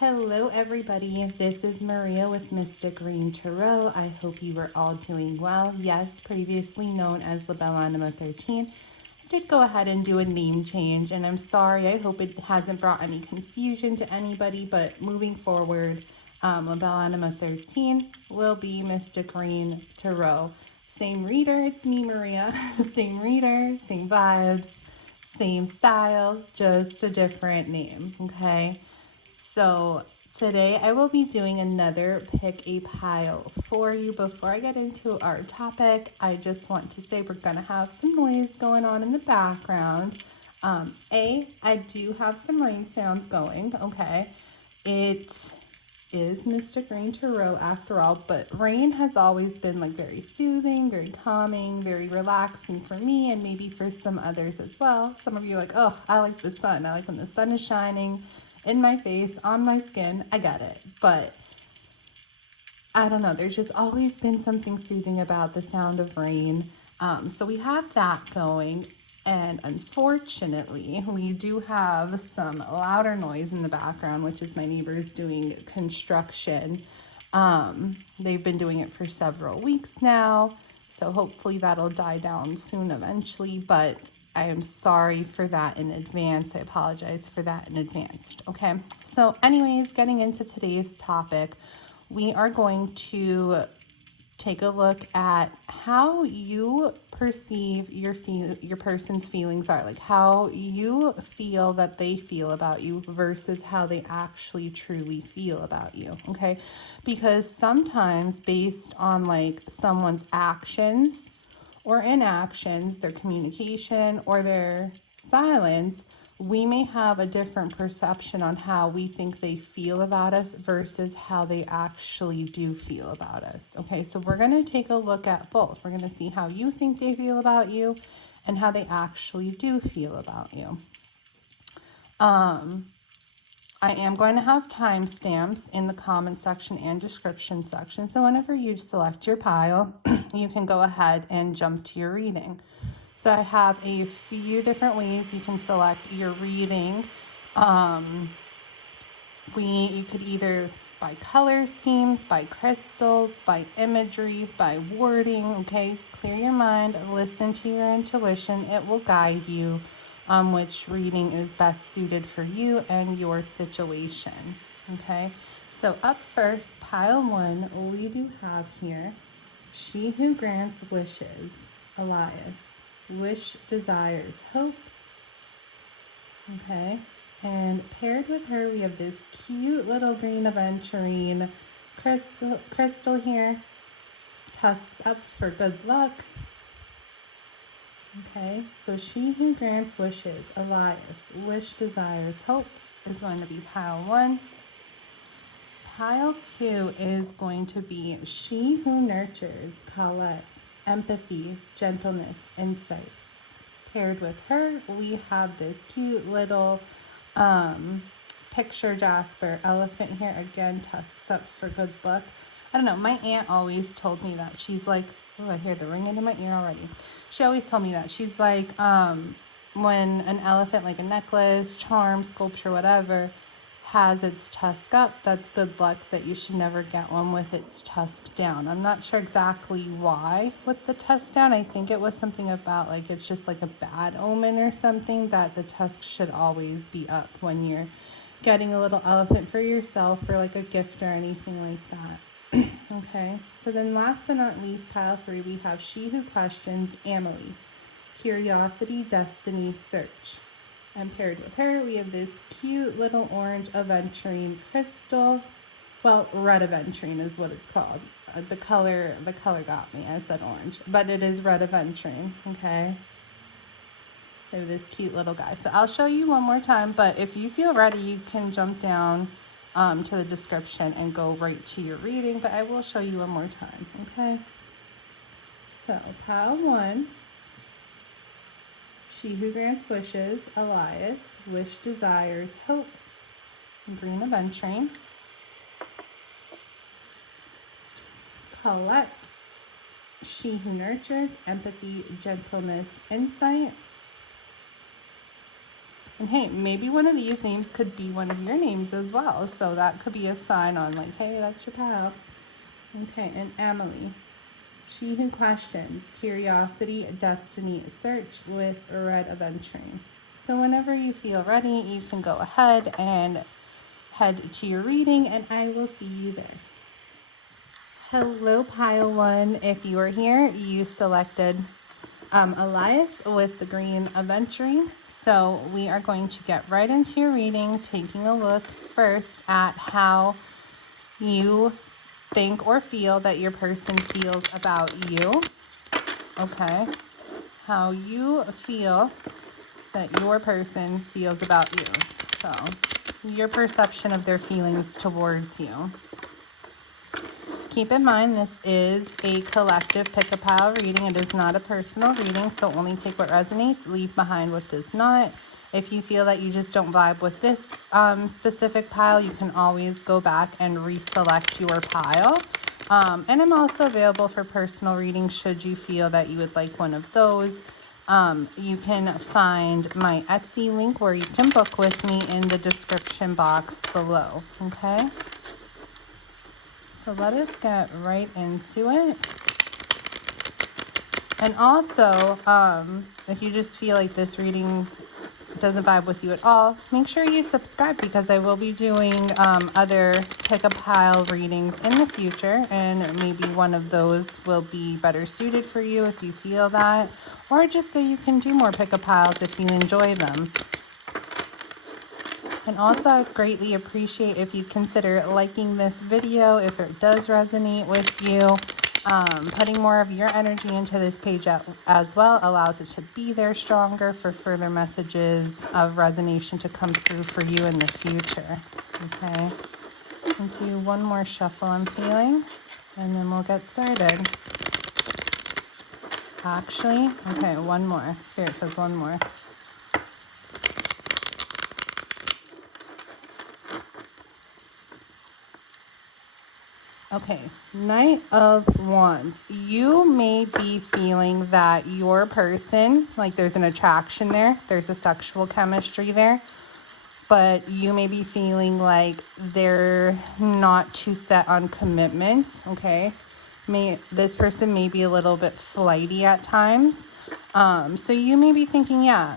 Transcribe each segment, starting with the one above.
Hello everybody, this is Maria with Mystic Green Tarot. I hope you are all doing well. Yes, previously known as Libra 13. I did go ahead and do a name change and I'm sorry, I hope it hasn't brought any confusion to anybody, but moving forward, Libra 13 will be Mystic Green Tarot. Same reader, it's me Maria, same reader, same vibes, same style, just a different name, okay? So today I will be doing another pick a pile for you. Before I get into our topic, I just want to say we're going to have some noise going on in the background. I do have some rain sounds going, okay? It is Mystic Green Tarot after all, but rain has always been like very soothing, very calming, very relaxing for me and maybe for some others as well. Some of you are like, oh, I like the sun. I like when the sun is shining in my face, on my skin. I get it, but I don't know. There's just always been something soothing about the sound of rain. So we have that going. And unfortunately, we do have some louder noise in the background, which is my neighbors doing construction. They've been doing it for several weeks now. So hopefully that'll die down soon eventually. But I am sorry for that in advance. I apologize for that in advance. Okay. So anyways, getting into today's topic, we are going to take a look at how you perceive your person's feelings are, like how you feel that they feel about you versus how they actually truly feel about you, okay? Because sometimes based on like someone's actions or inactions, their communication or their silence, we may have a different perception on how we think they feel about us versus how they actually do feel about us. Okay, so we're going to take a look at both. We're going to see how you think they feel about you and how they actually do feel about you. I am going to have timestamps in the comment section and description section. So whenever you select your pile, you can go ahead and jump to your reading. So I have a few different ways you can select your reading. You could either by color schemes, by crystals, by imagery, by wording, okay? Clear your mind, listen to your intuition. It will guide you on which reading is best suited for you and your situation, okay? So up first, pile 1, we do have here, she who grants wishes, Elias. Wish, desires, hope. Okay. And paired with her, we have this cute little green aventurine crystal here. Tusks up for good luck. Okay. So she who grants wishes, Elias. Wish, desires, hope is going to be pile 1. Pile 2 is going to be she who nurtures, Colette. Empathy, gentleness, insight. Paired with her, we have this cute little picture jasper elephant here. Again, tusks up for good luck. I don't know. My aunt always told me that. She's like, oh, I hear the ringing in my ear already. She always told me that. She's like, when an elephant, like a necklace, charm, sculpture, whatever, has its tusk up, that's good luck, that you should never get one with its tusk down. I'm not sure exactly why with the tusk down. I think it was something about like it's just like a bad omen or something, that the tusk should always be up when you're getting a little elephant for yourself or like a gift or anything like that. Okay, so then last but not least, pile 3, we have she who questions, Amelie. Curiosity, destiny, search. And paired with her, we have this cute little orange aventurine crystal. Well, red aventurine is what it's called. The color got me. I said orange, but it is red aventurine. Okay. So this cute little guy. So I'll show you one more time, but if you feel ready, you can jump down to the description and go right to your reading. But I will show you one more time. Okay. So pile 1. She who grants wishes, Elias. Wish, desires, hope. Green aventurine. Colette. She who nurtures, empathy, gentleness, insight. And hey, maybe one of these names could be one of your names as well. So that could be a sign on like, hey, that's your pal. Okay, and Emily. She who questions, curiosity, destiny, search with red adventuring. So whenever you feel ready, you can go ahead and head to your reading, and I will see you there. Hello, pile one. If you are here, you selected Elias with the green adventuring. So we are going to get right into your reading, taking a look first at how you think or feel that your person feels about you. Okay. How you feel that your person feels about you. So your perception of their feelings towards you. Keep in mind, this is a collective pick-a-pile reading. It is not a personal reading, so only take what resonates, leave behind what does not. If you feel that you just don't vibe with this specific pile, you can always go back and reselect your pile. And I'm also available for personal readings should you feel that you would like one of those. You can find my Etsy link where you can book with me in the description box below, okay? So let us get right into it. And also, if you just feel like this reading doesn't vibe with you at all, make sure you subscribe because I will be doing other pick-a-pile readings in the future, and maybe one of those will be better suited for you if you feel that, or just so you can do more pick-a-piles if you enjoy them. And also, I'd greatly appreciate if you'd consider liking this video if it does resonate with you. Putting more of your energy into this page as well allows it to be there stronger for further messages of resonation to come through for you in the future. Okay, and do one more shuffle I'm feeling, and then we'll get started. Actually, okay, one more. Spirit says one more. Okay, Knight of Wands. You may be feeling that your person, like there's an attraction there, there's a sexual chemistry there, but you may be feeling like they're not too set on commitment, okay? This person may be a little bit flighty at times. So you may be thinking, yeah,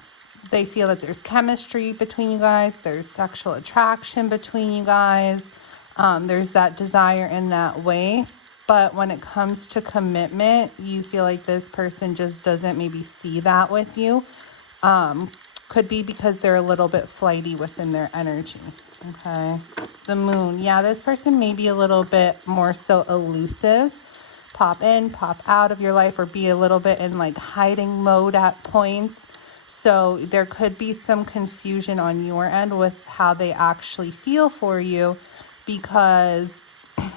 they feel that there's chemistry between you guys, there's sexual attraction between you guys. There's that desire in that way, but when it comes to commitment, you feel like this person just doesn't maybe see that with you. Could be because they're a little bit flighty within their energy. Okay. The moon. Yeah, this person may be a little bit more so elusive. Pop in, pop out of your life, or be a little bit in like hiding mode at points. So there could be some confusion on your end with how they actually feel for you, because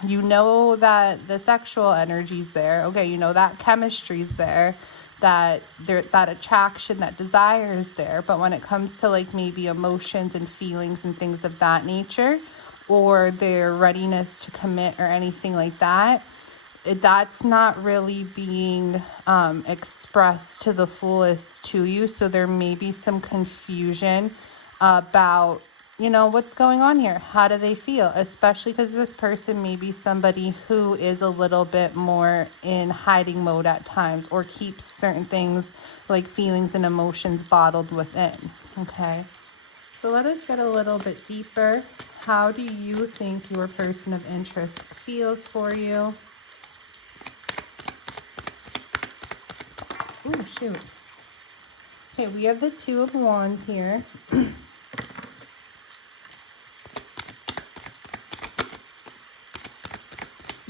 you know that the sexual energy's there. Okay, you know that chemistry's there, that attraction, that desire is there. But when it comes to like maybe emotions and feelings and things of that nature, or their readiness to commit or anything like that, that's not really being expressed to the fullest to you. So there may be some confusion about, you know, what's going on here? How do they feel? Especially because this person may be somebody who is a little bit more in hiding mode at times, or keeps certain things like feelings and emotions bottled within. Okay, so let us get a little bit deeper. How do you think your person of interest feels for you? Oh, shoot. Okay, we have the Two of Wands here.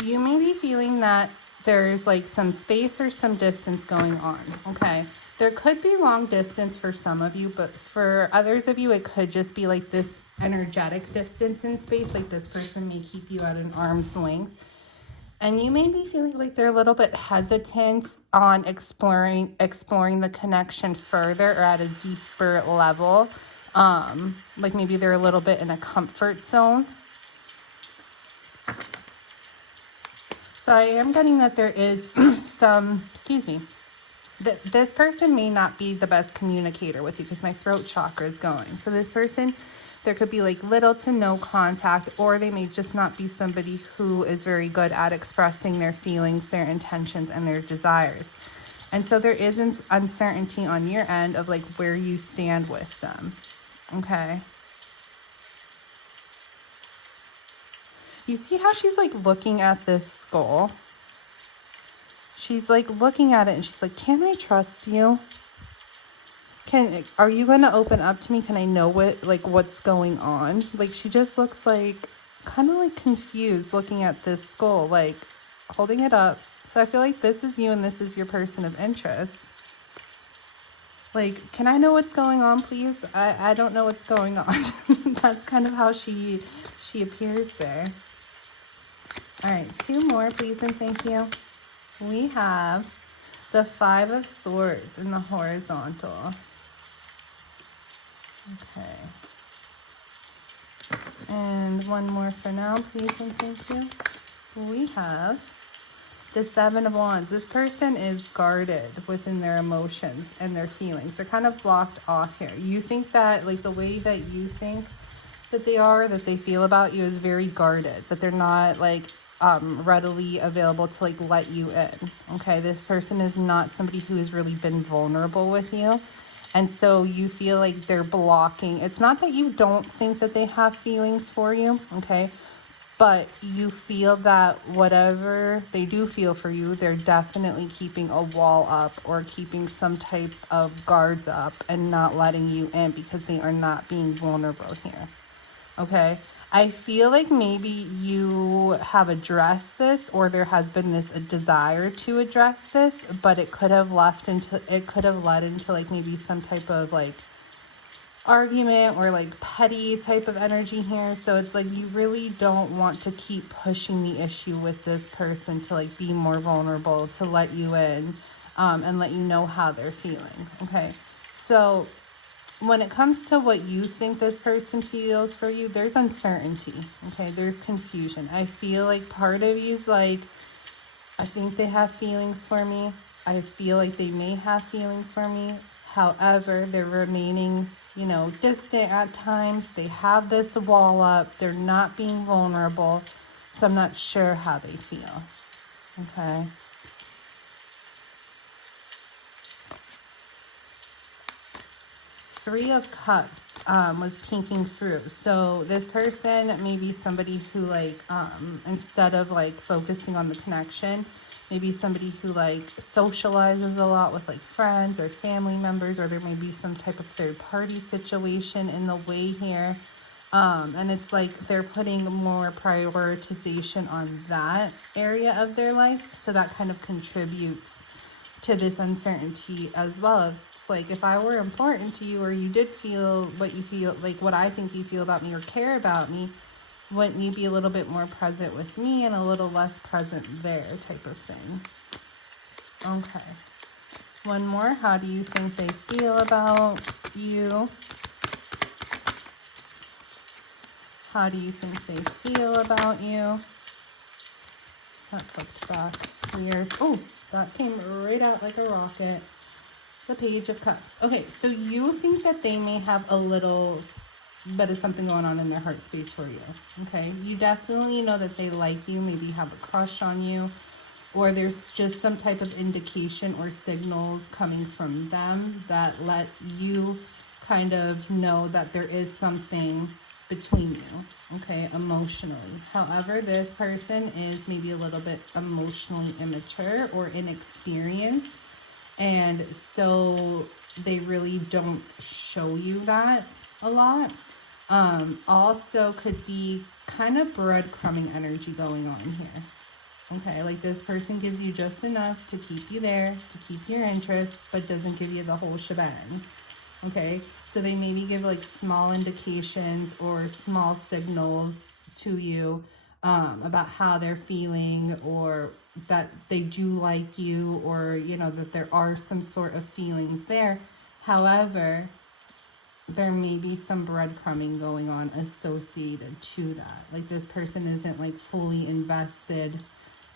You may be feeling that there's like some space or some distance going on, okay? There could be long distance for some of you, but for others of you, it could just be like this energetic distance in space. Like this person may keep you at an arm's length. And you may be feeling like they're a little bit hesitant on exploring the connection further or at a deeper level. Like maybe they're a little bit in a comfort zone. So I am getting that there is this person may not be the best communicator with you because my throat chakra is going. So this person, there could be like little to no contact, or they may just not be somebody who is very good at expressing their feelings, their intentions, and their desires. And so there is an uncertainty on your end of like where you stand with them. Okay. You see how she's like looking at this skull? She's like looking at it and she's like, can I trust you? Are you going to open up to me? Can I know what's going on? Like, she just looks like kind of like confused looking at this skull, like holding it up. So I feel like this is you and this is your person of interest. Like, can I know what's going on, please? I don't know what's going on. That's kind of how she appears there. All right, 2 more, please, and thank you. We have the 5 of Swords in the horizontal. Okay. And 1 more for now, please, and thank you. We have the 7 of Wands. This person is guarded within their emotions and their feelings. They're kind of blocked off here. You think that, like, the way that you think that they feel about you is very guarded, that they're not, like, readily available to, like, let you in. Okay, this person is not somebody who has really been vulnerable with you. And so you feel like they're blocking. It's not that you don't think that they have feelings for you, okay? But you feel that whatever they do feel for you, they're definitely keeping a wall up or keeping some type of guards up and not letting you in because they are not being vulnerable here, okay? I feel like maybe you have addressed this, or there has been a desire to address this, but it could have led into like maybe some type of like argument or like petty type of energy here. So it's like you really don't want to keep pushing the issue with this person to like be more vulnerable, to let you in, and let you know how they're feeling. Okay, so when it comes to what you think this person feels for you, there's uncertainty, okay? There's confusion. I feel like part of you's like, I think they have feelings for me. I feel like they may have feelings for me. However, they're remaining, distant at times. They have this wall up. They're not being vulnerable. So I'm not sure how they feel, okay? Three of Cups was pinking through. So this person may be somebody who like, instead of like focusing on the connection, maybe somebody who like socializes a lot with like friends or family members, or there may be some type of third party situation in the way here. And it's like they're putting more prioritization on that area of their life. So that kind of contributes to this uncertainty as well. It's like, if I were important to you, or you did feel what you feel, like what I think you feel about me or care about me, wouldn't you be a little bit more present with me and a little less present there type of thing? Okay. 1 more. How do you think they feel about you? How do you think they feel about you? That flipped back. Weird. Oh, that came right out like a rocket. The Page of Cups. Okay, so you think that they may have a little bit of something going on in their heart space for you, okay? You definitely know that they like you, maybe have a crush on you, or there's just some type of indication or signals coming from them that let you kind of know that there is something between you, okay, emotionally. However, this person is maybe a little bit emotionally immature or inexperienced, and so they really don't show you that a lot. Also could be kind of breadcrumbing energy going on here. Okay, like this person gives you just enough to keep you there, to keep your interest, but doesn't give you the whole shebang. Okay, so they maybe give like small indications or small signals to you about how they're feeling, or that they do like you, or that there are some sort of feelings there. However, there may be some breadcrumbing going on associated to that. Like this person isn't like fully invested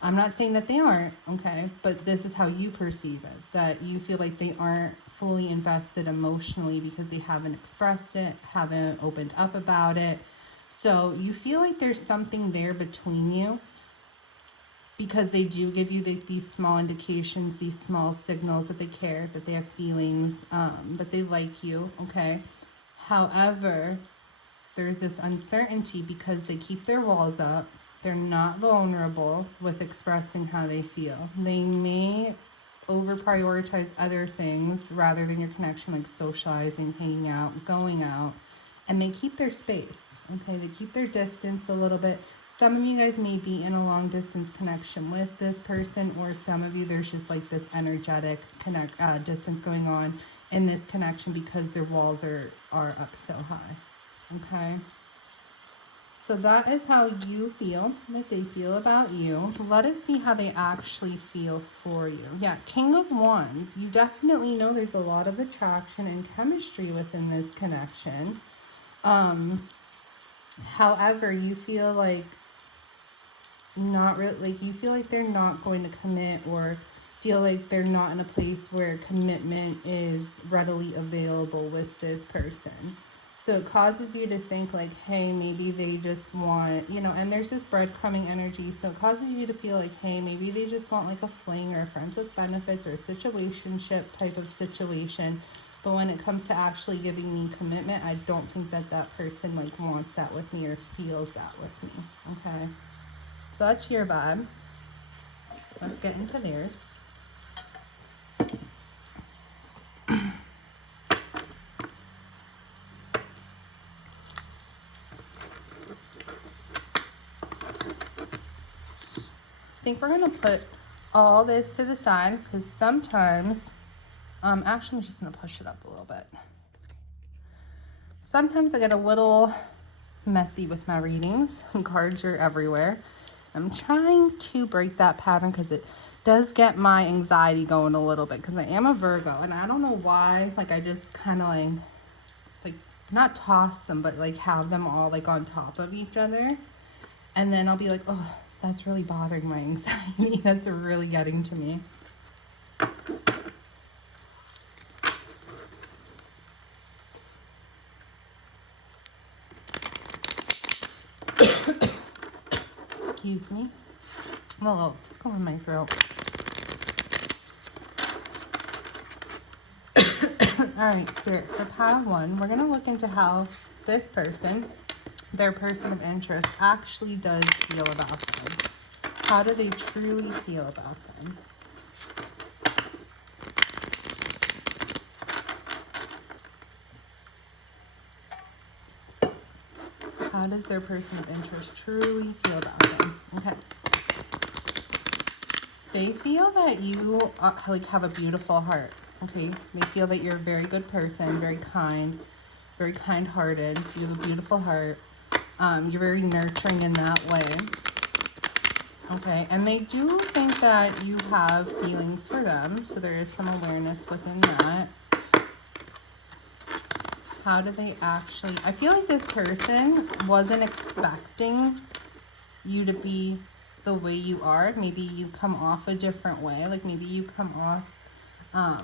I'm not saying that they aren't, okay, but this is how you perceive it, that you feel like they aren't fully invested emotionally because they haven't expressed it, haven't opened up about it. So you feel like there's something there between you, because they do give you these small indications, these small signals that they care, that they have feelings, that they like you, okay? However, there's this uncertainty because they keep their walls up. They're not vulnerable with expressing how they feel. They may over prioritize other things rather than your connection, like socializing, hanging out, going out, and they keep their space, okay? They keep their distance a little bit. Some of you guys may be in a long distance connection with this person, or some of you, there's just like this energetic distance going on in this connection because their walls are up so high, okay? So that is how you feel, that they feel about you. Let us see how they actually feel for you. Yeah, King of Wands. You definitely know there's a lot of attraction and chemistry within this connection. However, you feel like not really, like you feel like they're not going to commit, or feel like they're not in a place where commitment is readily available with this person. So it causes you to think like, hey, maybe they just want, you know, and there's this breadcrumbing energy. So it causes you to feel like, hey, maybe they just want like a fling or a friends with benefits or a situationship type of situation. But when it comes to actually giving me commitment, I don't think that that person like wants that with me or feels that with me. Okay. So that's your vibe. Let's get into theirs. I think we're going to put all this to the side because sometimes, actually I'm just going to push it up a little bit. Sometimes I get a little messy with my readings and cards are everywhere. I'm trying to break that pattern because it does get my anxiety going a little bit because I am a Virgo, and I don't know why, like I just kind of like not toss them, but like have them all like on top of each other, and then I'll be like, oh, that's really bothering my anxiety. That's really getting to me. Excuse me. I'm a little tickle in my throat. All right, Spirit, for pile 1, we're going to look into how this person, their person of interest, actually does feel about them. How do they truly feel about them? How does their person of interest truly feel about them? Okay. They feel that you like have a beautiful heart. Okay. They feel that you're a very good person, very kind-hearted. You have a beautiful heart. You're very nurturing in that way. Okay. And they do think that you have feelings for them. So there is some awareness within that. How do they actually... I feel like this person wasn't expecting you to be the way you are. Maybe you come off a different way. Like maybe you come off, I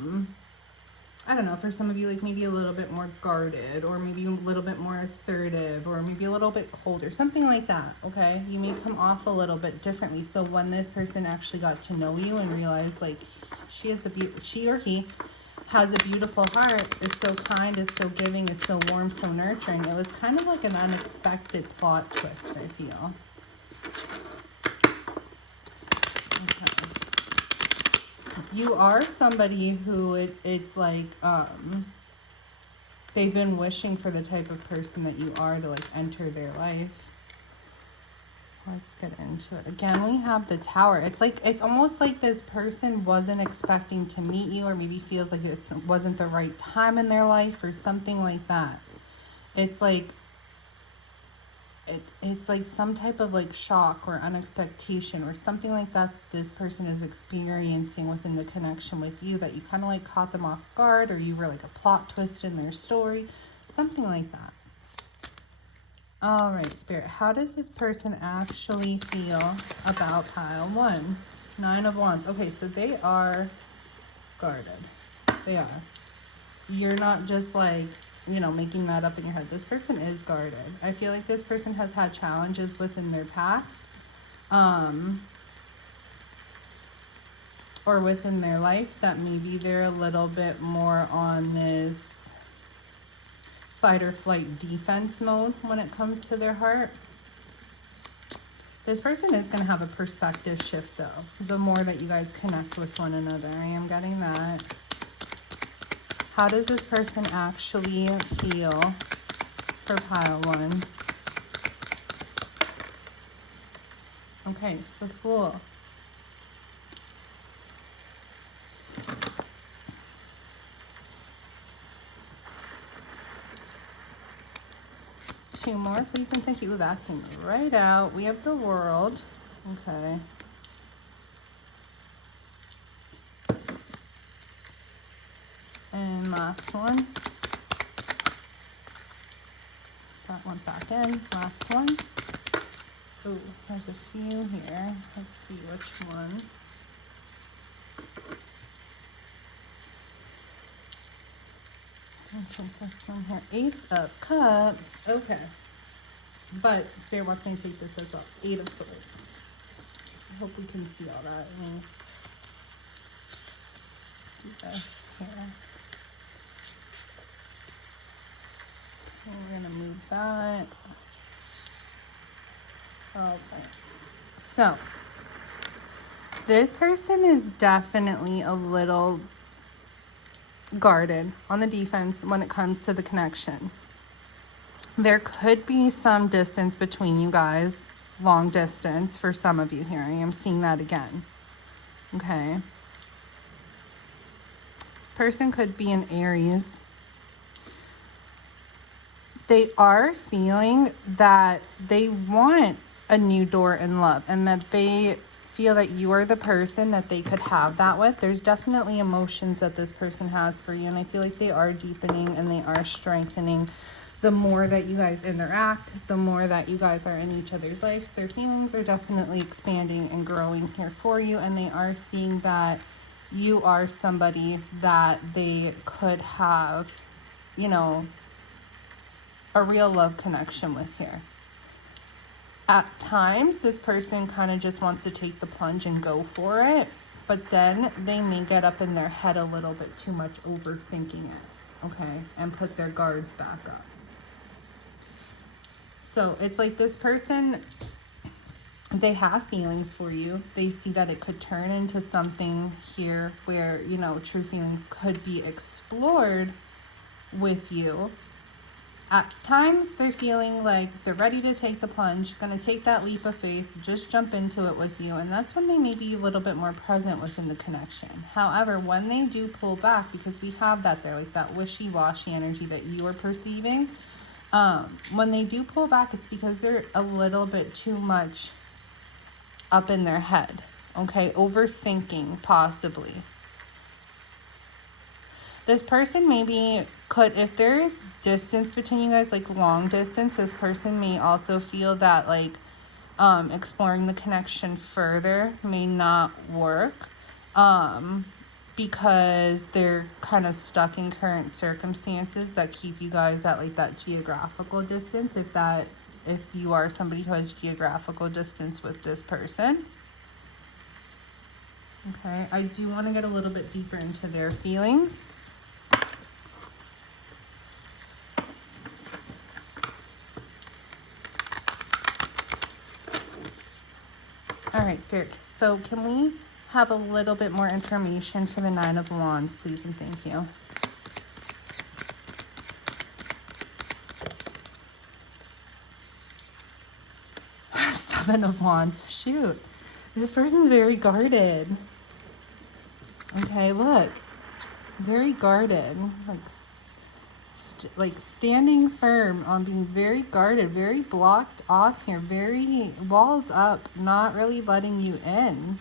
don't know, for some of you, like maybe a little bit more guarded, or maybe a little bit more assertive, or maybe a little bit colder, something like that, okay? You may come off a little bit differently. So when this person actually got to know you and realized like she or he has a beautiful heart, is so kind, is so giving, is so warm, so nurturing, it was kind of like an unexpected plot twist, I feel. Okay. You are somebody who it's like they've been wishing for the type of person that you are to like enter their life. Let's get into it. Again, we have the Tower. It's like, it's almost like this person wasn't expecting to meet you, or maybe feels like it wasn't the right time in their life or something like that. It's like, it's like some type of like shock or unexpectation or something like that this person is experiencing within the connection with you, that you kind of like caught them off guard, or you were like a plot twist in their story, something like that. All right, Spirit, how does this person actually feel about pile 1? 9 of Wands. Okay, so they are guarded. They are. You're not just like, you know, making that up in your head. This person is guarded. I feel like this person has had challenges within their past, or within their life, that maybe they're a little bit more on this fight or flight defense mode when it comes to their heart. This person is going to have a perspective shift though, the more that you guys connect with one another. I am getting that. How does this person actually feel for pile 1? Okay, the Fool. Two more, please and thank you. That came right out. We have the World. Okay. And last one. That one back in. Last one. Ooh, there's a few here. Let's see which one. I think this one here. Ace of Cups. Okay. But Spirit wants me to take this as well. 8 of Swords. I hope we can see all that. Let me do this here. And we're going to move that. Okay. So, this person is definitely a little guarded on the defense when it comes to the connection. There could be some distance between you guys, long distance for some of you here. I am seeing that again. Okay. This person could be an Aries. They are feeling that they want a new door in love and that they feel that you are the person that they could have that with. There's definitely emotions that this person has for you, and I feel like they are deepening and they are strengthening. The more that you guys interact, the more that you guys are in each other's lives, their feelings are definitely expanding and growing here for you, and they are seeing that you are somebody that they could have, you know, a real love connection with here. At times, this person kind of just wants to take the plunge and go for it, but then they may get up in their head a little bit too much, overthinking it, okay, and put their guards back up. So it's like this person, they have feelings for you. They see that it could turn into something here where, you know, true feelings could be explored with you. At times, they're feeling like they're ready to take the plunge, going to take that leap of faith, just jump into it with you. And that's when they may be a little bit more present within the connection. However, when they do pull back, because we have that there, like that wishy-washy energy that you are perceiving, when they do pull back, it's because they're a little bit too much up in their head, okay? Overthinking, possibly. This person maybe could, if there is distance between you guys, like long distance, this person may also feel that like exploring the connection further may not work because they're kind of stuck in current circumstances that keep you guys at like that geographical distance, if you are somebody who has geographical distance with this person. Okay, I do want to get a little bit deeper into their feelings. All right, Spirit, so can we have a little bit more information for the 9 of Wands, please, and thank you. Seven of Wands. Shoot. This person's very guarded. Okay, look. Very guarded. Like standing firm on being very guarded, very blocked off here, very walls up, not really letting you in.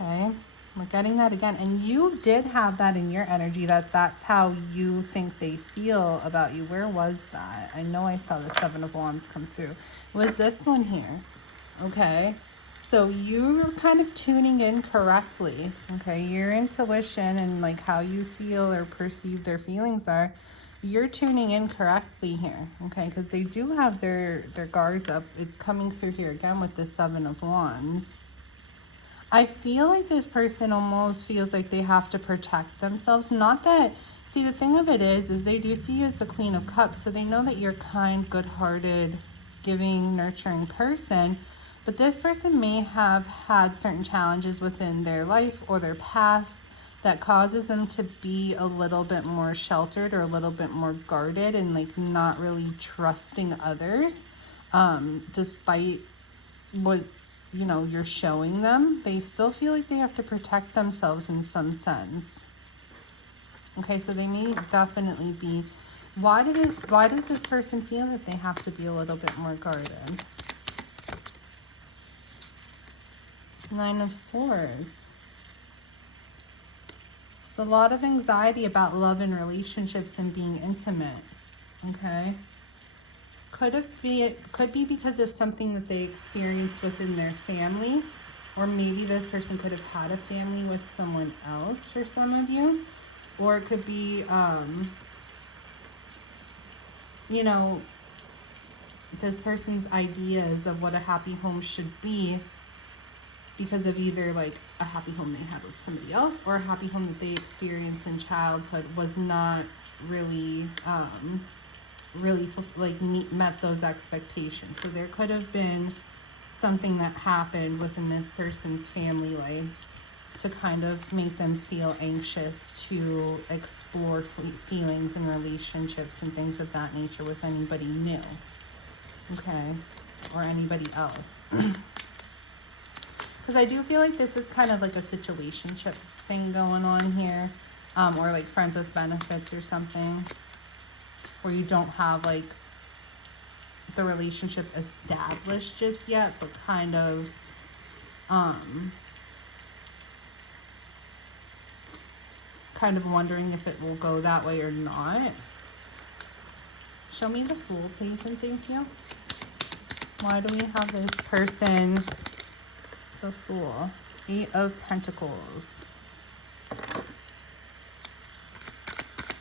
Okay. We're getting that again. And you did have that in your energy, that's how you think they feel about you. Where was that? I know I saw the Seven of Wands come through. It was this one here. Okay. So you're kind of tuning in correctly. Okay. Your intuition and like how you feel or perceive their feelings are, you're tuning in correctly here. Okay. Because they do have their guards up. It's coming through here again with the Seven of Wands. I feel like this person almost feels like they have to protect themselves. Not that, see, the thing of it is they do see you as the Queen of Cups, so they know that you're kind, good-hearted, giving, nurturing person. But this person may have had certain challenges within their life or their past that causes them to be a little bit more sheltered or a little bit more guarded and like not really trusting others, despite what you're showing them. They still feel like they have to protect themselves in some sense. Okay, so they may definitely be, why does this person feel that they have to be a little bit more guarded? Nine of Swords. So a lot of anxiety about love and relationships and being intimate. Okay. Could be because of something that they experienced within their family, or maybe this person could have had a family with someone else for some of you, or it could be, this person's ideas of what a happy home should be because of either like a happy home they had with somebody else or a happy home that they experienced in childhood was not really, met those expectations. So there could have been something that happened within this person's family life to kind of make them feel anxious to explore feelings and relationships and things of that nature with anybody new, okay, or anybody else. Because I do feel like this is kind of like a situationship thing going on here, or like friends with benefits or something, where you don't have like the relationship established just yet, but kind of wondering if it will go that way or not. Show me the Fool, please, and thank you. Why do we have this person, the Fool? Eight of Pentacles.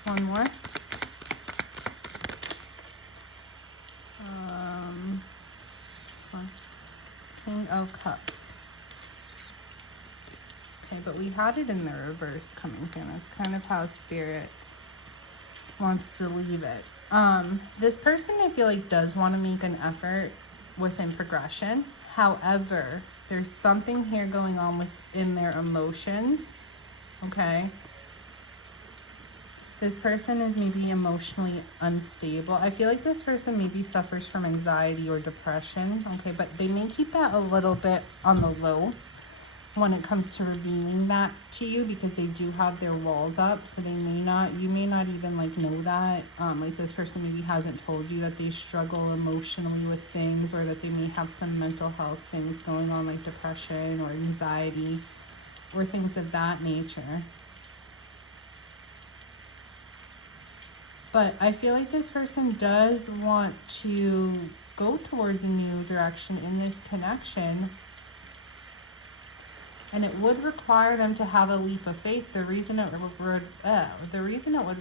One more. This one. King of Cups. Okay, but we had it in the reverse coming through. That's kind of how Spirit wants to leave it. This person, I feel like, does want to make an effort within progression. However, there's something here going on within their emotions. Okay. This person is maybe emotionally unstable. I feel like this person maybe suffers from anxiety or depression. Okay, but they may keep that a little bit on the low when it comes to revealing that to you, because they do have their walls up. So you may not even like know that. Like this person maybe hasn't told you that they struggle emotionally with things, or that they may have some mental health things going on, like depression or anxiety or things of that nature. But I feel like this person does want to go towards a new direction in this connection. And it would require them to have a leap of faith. The reason it would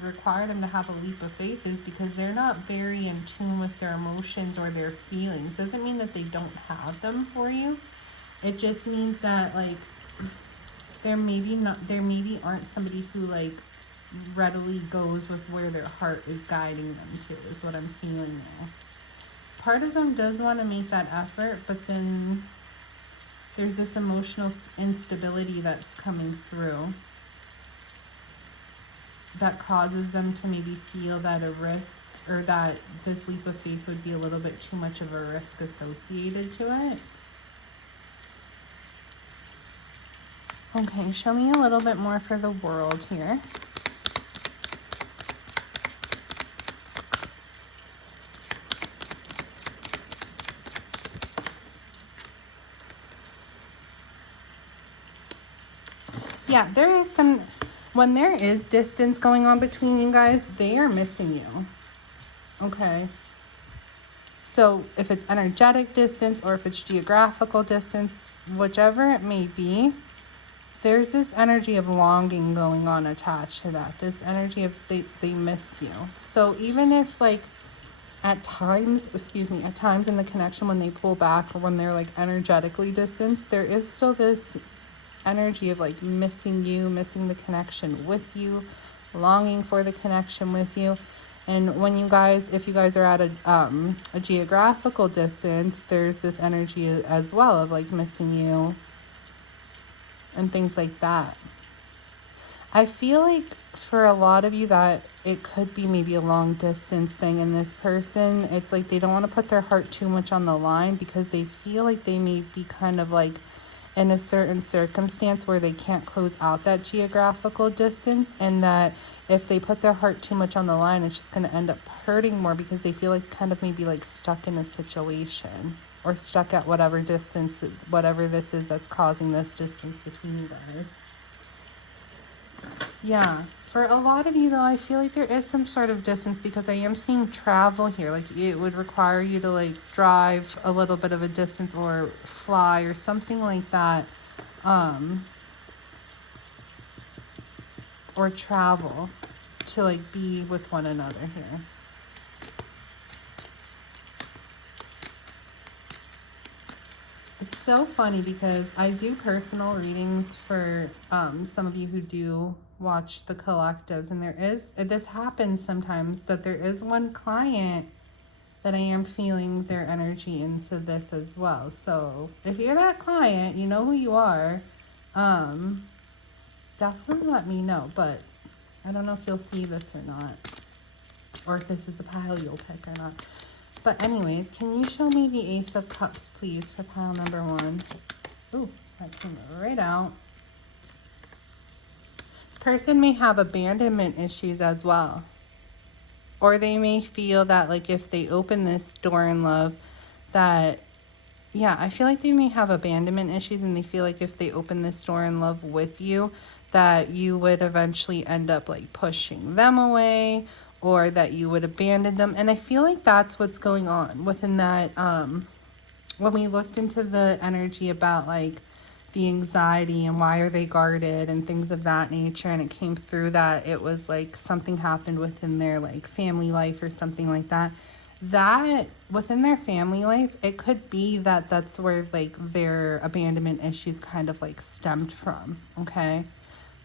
require them to have a leap of faith is because they're not very in tune with their emotions or their feelings. Doesn't mean that they don't have them for you. It just means that like there maybe aren't somebody who like readily goes with where their heart is guiding them to, is what I'm feeling now. Part of them does want to make that effort, but then there's this emotional instability that's coming through that causes them to maybe feel that a risk, or that this leap of faith would be a little bit too much of a risk associated to it. Okay, show me a little bit more for the world here. Yeah, there is some, when there is distance going on between you guys, they are missing you. Okay. So if it's energetic distance or if it's geographical distance, whichever it may be, there's this energy of longing going on attached to that. This energy of they miss you. So even if like at times in the connection when they pull back or when they're like energetically distanced, there is still this energy of like missing you, missing the connection with you, longing for the connection with you. And when you guys, if you guys are at a geographical distance, there's this energy as well of like missing you and things like that. I feel like for a lot of you that it could be maybe a long distance thing, and this person, it's like they don't want to put their heart too much on the line because they feel like they may be kind of like in a certain circumstance where they can't close out that geographical distance, and that if they put their heart too much on the line, it's just going to end up hurting more because they feel like kind of maybe like stuck in a situation or stuck at whatever distance, whatever this is that's causing this distance between you guys. Yeah, for a lot of you though, I feel like there is some sort of distance because I am seeing travel here. Like it would require you to like drive a little bit of a distance or fly or something like that. Or travel to like be with one another here. It's so funny because I do personal readings for some of you who do watch the collectives, and this happens sometimes that there is one client that I am feeling their energy into this as well. So if you're that client, you know who you are. Definitely let me know, but I don't know if you'll see this or not, or if this is the pile you'll pick or not. But anyways, can you show me the Ace of Cups, please, for pile number 1? Ooh, that came right out. This person may have abandonment issues as well. Or they may feel that, like, if they open this door in love, that, yeah, I feel like they may have abandonment issues, and they feel like if they open this door in love with you, that you would eventually end up, like, pushing them away, or that you would abandon them. And I feel like that's what's going on within that. When we looked into the energy about like the anxiety and why are they guarded and things of that nature, and it came through that it was like something happened within their like family life or something like that. That within their family life, it could be that that's where like their abandonment issues kind of like stemmed from. Okay.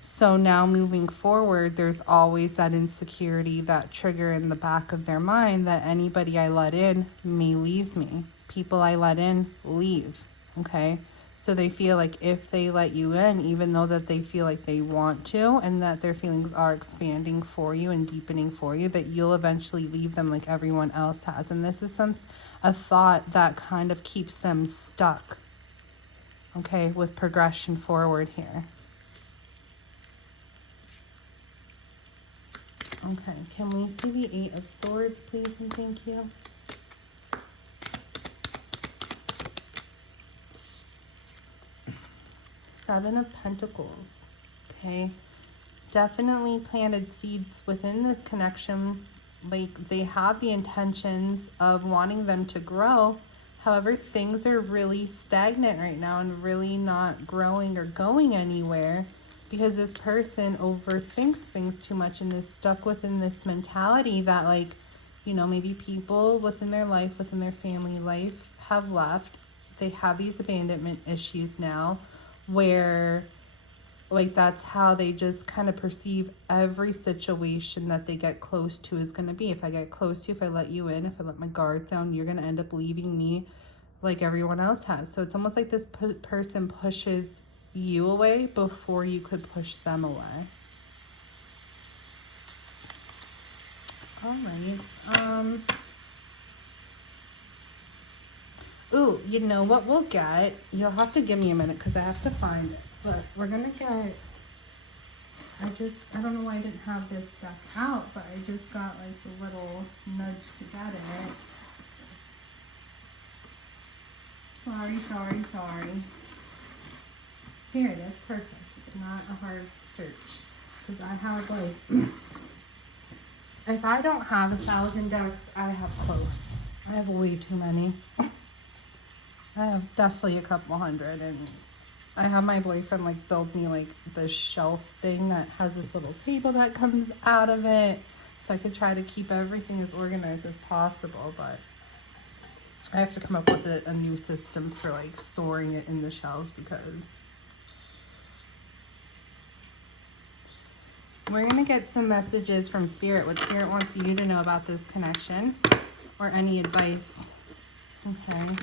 So now moving forward, there's always that insecurity, that trigger in the back of their mind that anybody I let in may leave me. People I let in leave, okay? So they feel like if they let you in, even though that they feel like they want to and that their feelings are expanding for you and deepening for you, that you'll eventually leave them like everyone else has. And this is a thought that kind of keeps them stuck, okay, with progression forward here. Okay, can we see the 8 of Swords, please, and thank you? Seven of Pentacles, okay? Definitely planted seeds within this connection. Like, they have the intentions of wanting them to grow. However, things are really stagnant right now and really not growing or going anywhere, because this person overthinks things too much and is stuck within this mentality that, like, you know, maybe people within their life, within their family life have left. They have these abandonment issues now where, like, that's how they just kind of perceive every situation that they get close to is going to be. If I get close to you, if I let you in, if I let my guard down, you're going to end up leaving me like everyone else has. So it's almost like this person pushes you away before you could push them away. All right. Ooh, you know what we'll get? You'll have to give me a minute because I have to find it. But we're going to get... I don't know why I didn't have this deck out, but I just got like a little nudge to get it. Sorry. Here it is. Perfect. It's not a hard search. Because I have like, if I don't have 1,000 decks, I have close. I have way too many. I have definitely a couple hundred, and I have my boyfriend like build me like this shelf thing that has this little table that comes out of it, so I could try to keep everything as organized as possible, but I have to come up with a new system for like storing it in the shelves, because we're going to get some messages from Spirit, what Spirit wants you to know about this connection, or any advice. Okay.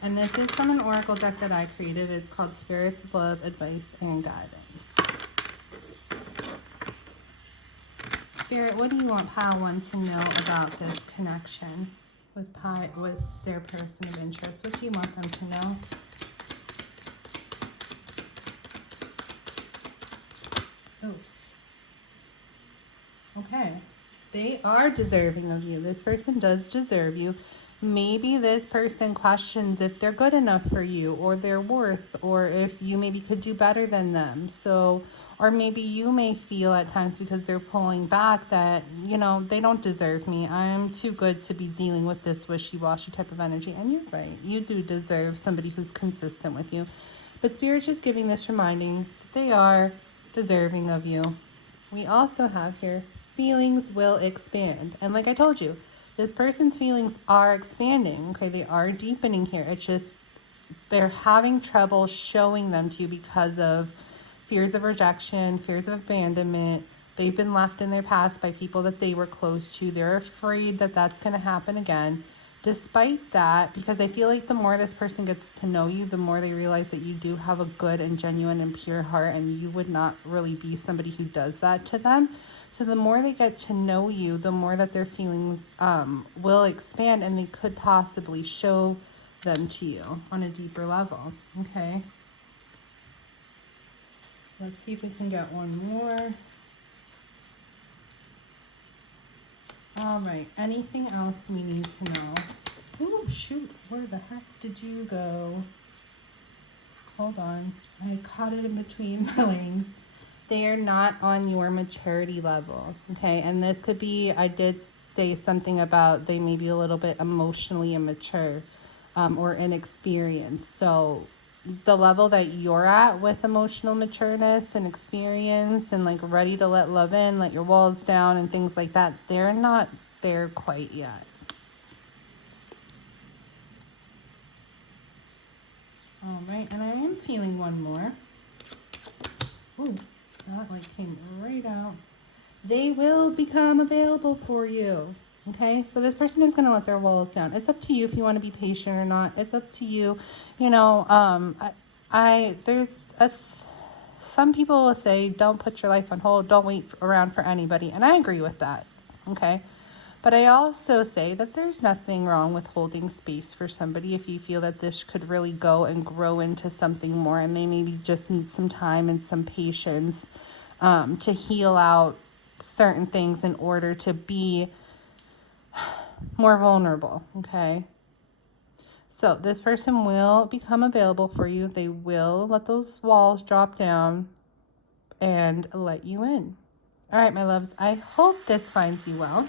And this is from an oracle deck that I created. It's called Spirit's Love, Advice, and Guidance. Spirit, what do you want Pile 1 to know about this connection with their person of interest? What do you want them to know? Oh. Okay. They are deserving of you. This person does deserve you. Maybe this person questions if they're good enough for you, or their worth, or if you maybe could do better than them. So, or maybe you may feel at times, because they're pulling back, that, you know, they don't deserve me. I'm too good to be dealing with this wishy-washy type of energy. And you're right. You do deserve somebody who's consistent with you. But Spirit's just giving this reminding that they are deserving of you. We also have here, feelings will expand. And like I told you, this person's feelings are expanding, okay? They are deepening here. It's just they're having trouble showing them to you because of fears of rejection, fears of abandonment. They've been left in their past by people that they were close to. They're afraid that that's going to happen again. Despite that, because I feel like the more this person gets to know you, the more they realize that you do have a good and genuine and pure heart, and you would not really be somebody who does that to them. So the more they get to know you, the more that their feelings will expand, and they could possibly show them to you on a deeper level. Okay. Let's see if we can get one more. All right. Anything else we need to know? Oh, shoot. Where the heck did you go? Hold on. I caught it in between my legs. They are not on your maturity level, okay? And this could be, I did say something about they may be a little bit emotionally immature or inexperienced. So the level that you're at with emotional matureness and experience and like ready to let love in, let your walls down and things like that, they're not there quite yet. All right, and I am feeling one more. Ooh. That like came right out. They will become available for you. Okay, so this person is going to let their walls down. It's up to you if you want to be patient or not. It's up to you. You know, some people will say, don't put your life on hold. Don't wait around for anybody. And I agree with that. Okay. But I also say that there's nothing wrong with holding space for somebody if you feel that this could really go and grow into something more, and they maybe just need some time and some patience to heal out certain things in order to be more vulnerable, okay? So this person will become available for you. They will let those walls drop down and let you in. All right, my loves, I hope this finds you well.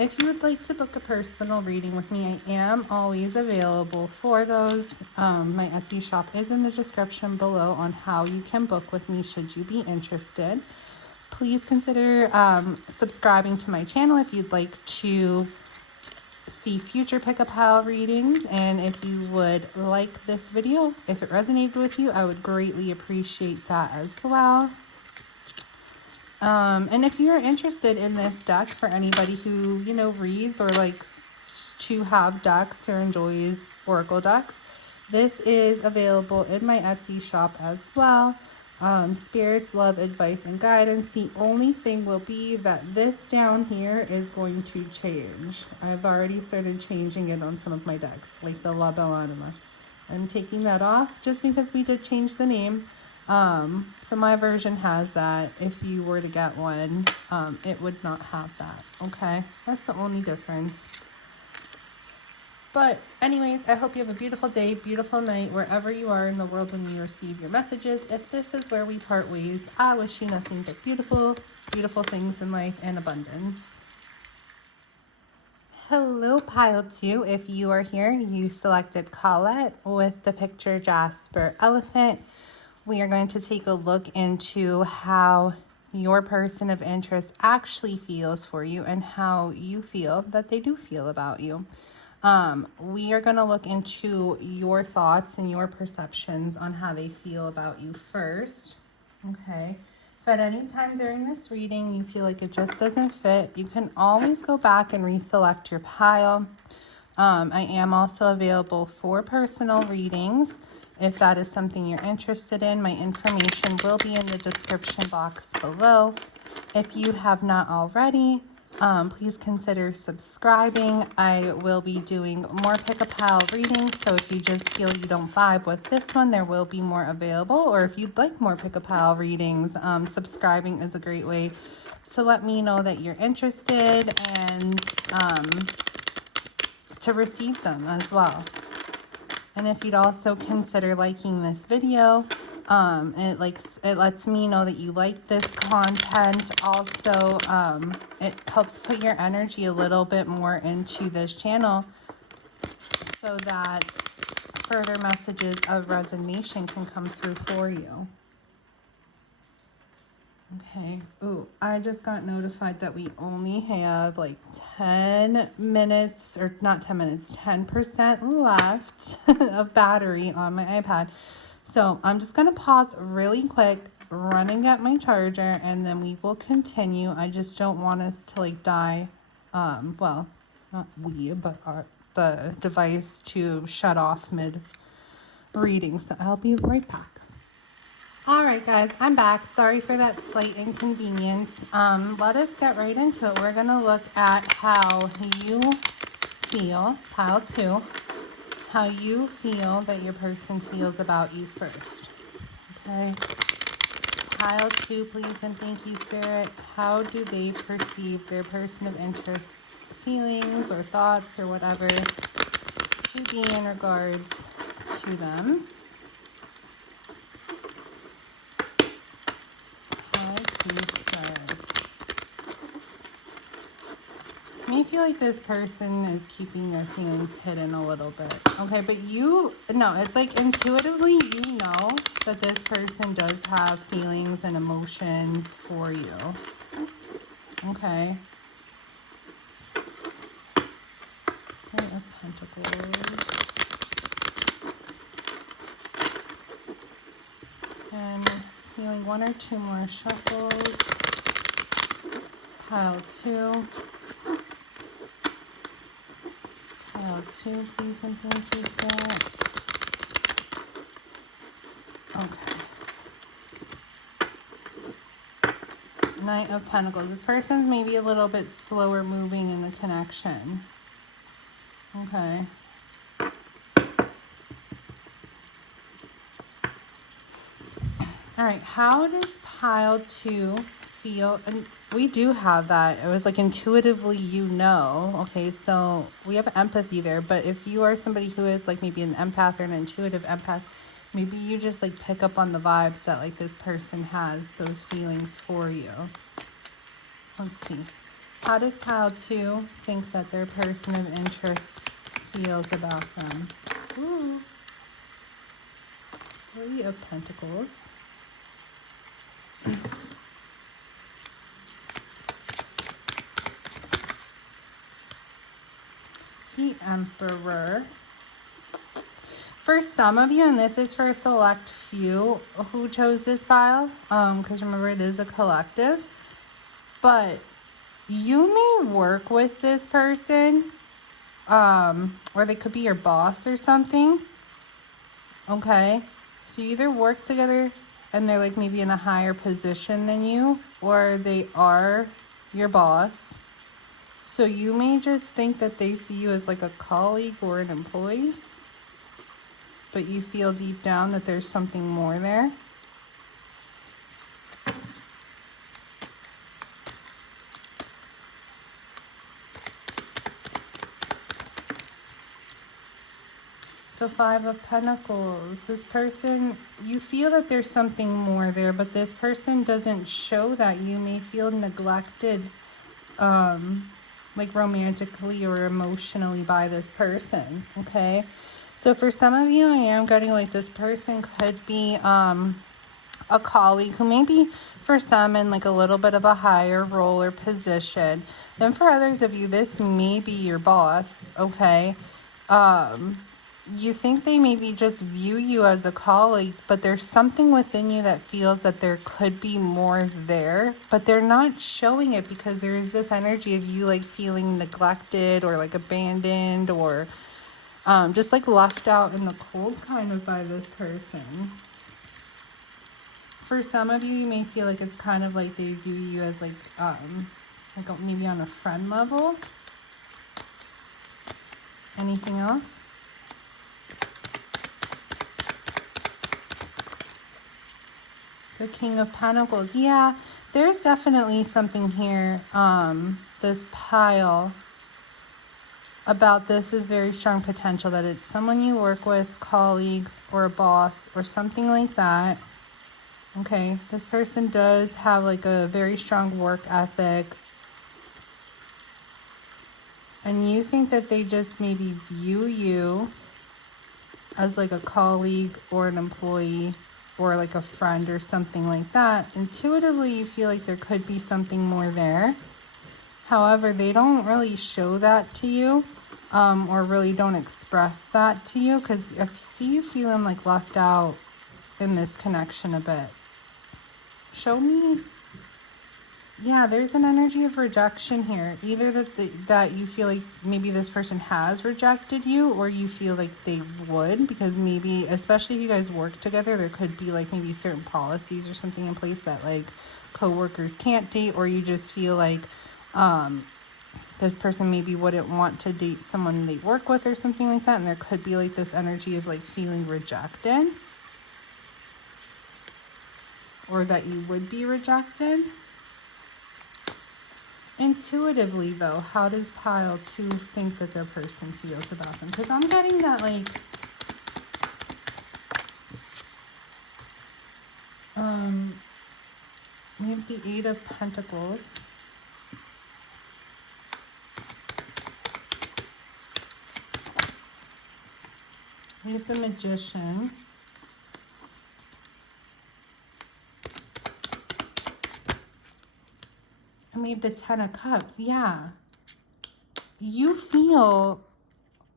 If you would like to book a personal reading with me, I am always available for those. My Etsy shop is in the description below on how you can book with me should you be interested. Please consider subscribing to my channel if you'd like to see future pick a pile readings. And if you would like this video, if it resonated with you, I would greatly appreciate that as well. And if you're interested in this deck, for anybody who, you know, reads or likes to have decks or enjoys oracle decks, this is available in my Etsy shop as well. Spirits, Love, Advice, and Guidance. The only thing will be that this down here is going to change. I've already started changing it on some of my decks, like the La Belle Anima. I'm taking that off just because we did change the name. So my version has that. If you were to get one, it would not have that. Okay, that's the only difference. But anyways, I hope you have a beautiful day, beautiful night, wherever you are in the world when you receive your messages. If this is where we part ways, I wish you nothing but beautiful, beautiful things in life and abundance. Hello, pile 2. If you are here, you selected Colette with the picture Jasper Elephant. We are going to take a look into how your person of interest actually feels for you and how you feel that they do feel about you. We are going to look into your thoughts and your perceptions on how they feel about you first. Okay. If at any time during this reading you feel like it just doesn't fit, you can always go back and reselect your pile. I am also available for personal readings. If that is something you're interested in, my information will be in the description box below. If you have not already, please consider subscribing. I will be doing more pick-a-pile readings, so if you just feel you don't vibe with this one, there will be more available. Or if you'd like more pick-a-pile readings, subscribing is a great way to let me know that you're interested and to receive them as well. And if you'd also consider liking this video, it lets me know that you like this content. Also, it helps put your energy a little bit more into this channel so that further messages of resonation can come through for you. Okay. Ooh, I just got notified that we only have like 10 minutes, or not 10 minutes, 10% left of battery on my iPad. So I'm just going to pause really quick, run and get my charger, and then we will continue. I just don't want us to like die. Well, not we, but the device to shut off mid reading. So I'll be right back. All right, guys, I'm back. Sorry for that slight inconvenience. Let us get right into it. We're going to look at how you feel, pile 2, how you feel that your person feels about you first. Okay. Pile 2, please and thank you, Spirit. How do they perceive their person of interest's feelings or thoughts or whatever to be in regards to them? I feel like this person is keeping their feelings hidden a little bit. Okay, but it's like intuitively you know that this person does have feelings and emotions for you. Okay. Knight of Pentacles. And feeling 1 or 2 more shuffles. Pile 2. Pile 2, please and thank you, Spirit. Okay. Knight of Pentacles. This person's maybe a little bit slower moving in the connection. Okay. All right. How does pile 2 feel? And we do have that. It was like intuitively you know. Okay, so we have empathy there. But if you are somebody who is like maybe an empath or an intuitive empath, maybe you just like pick up on the vibes that like this person has those feelings for you. Let's see. How does pile 2 think that their person of interest feels about them? Ooh. 3 of Pentacles. The Emperor. For some of you, and this is for a select few who chose this pile, because remember it is a collective, but you may work with this person, or they could be your boss or something. Okay, so you either work together and they're like maybe in a higher position than you, or they are your boss. So you may just think that they see you as like a colleague or an employee, but you feel deep down that there's something more there. The Five of Pentacles. This person, you feel that there's something more there, but this person doesn't show that. You may feel neglected, like romantically or emotionally by this person, okay? So for some of you, I am getting like this person could be a colleague who may be, for some, in like a little bit of a higher role or position. Then for others of you, this may be your boss, okay? You think they maybe just view you as a colleague, but there's something within you that feels that there could be more there, but they're not showing it because there is this energy of you like feeling neglected or like abandoned or just like left out in the cold kind of by this person. For some of you, you may feel like it's kind of like they view you as like maybe on a friend level. Anything else? The King of Pentacles. Yeah, there's definitely something here. This pile about this is very strong potential that it's someone you work with, colleague, or a boss, or something like that. Okay, this person does have like a very strong work ethic. And you think that they just maybe view you as like a colleague or an employee or like a friend or something like that. Intuitively, you feel like there could be something more there. However, they don't really show that to you, or really don't express that to you, because I see you feeling like left out in this connection a bit. Show me. Yeah, there's an energy of rejection here. Either that you feel like maybe this person has rejected you, or you feel like they would, because maybe, especially if you guys work together, there could be like maybe certain policies or something in place that like co-workers can't date, or you just feel like this person maybe wouldn't want to date someone they work with or something like that, and there could be like this energy of like feeling rejected, or that you would be rejected. Intuitively, though, how does pile 2 think that their person feels about them? Because I'm getting that, like, we have the 8 of Pentacles. We have the Magician. And we have the 10 of Cups. Yeah. You feel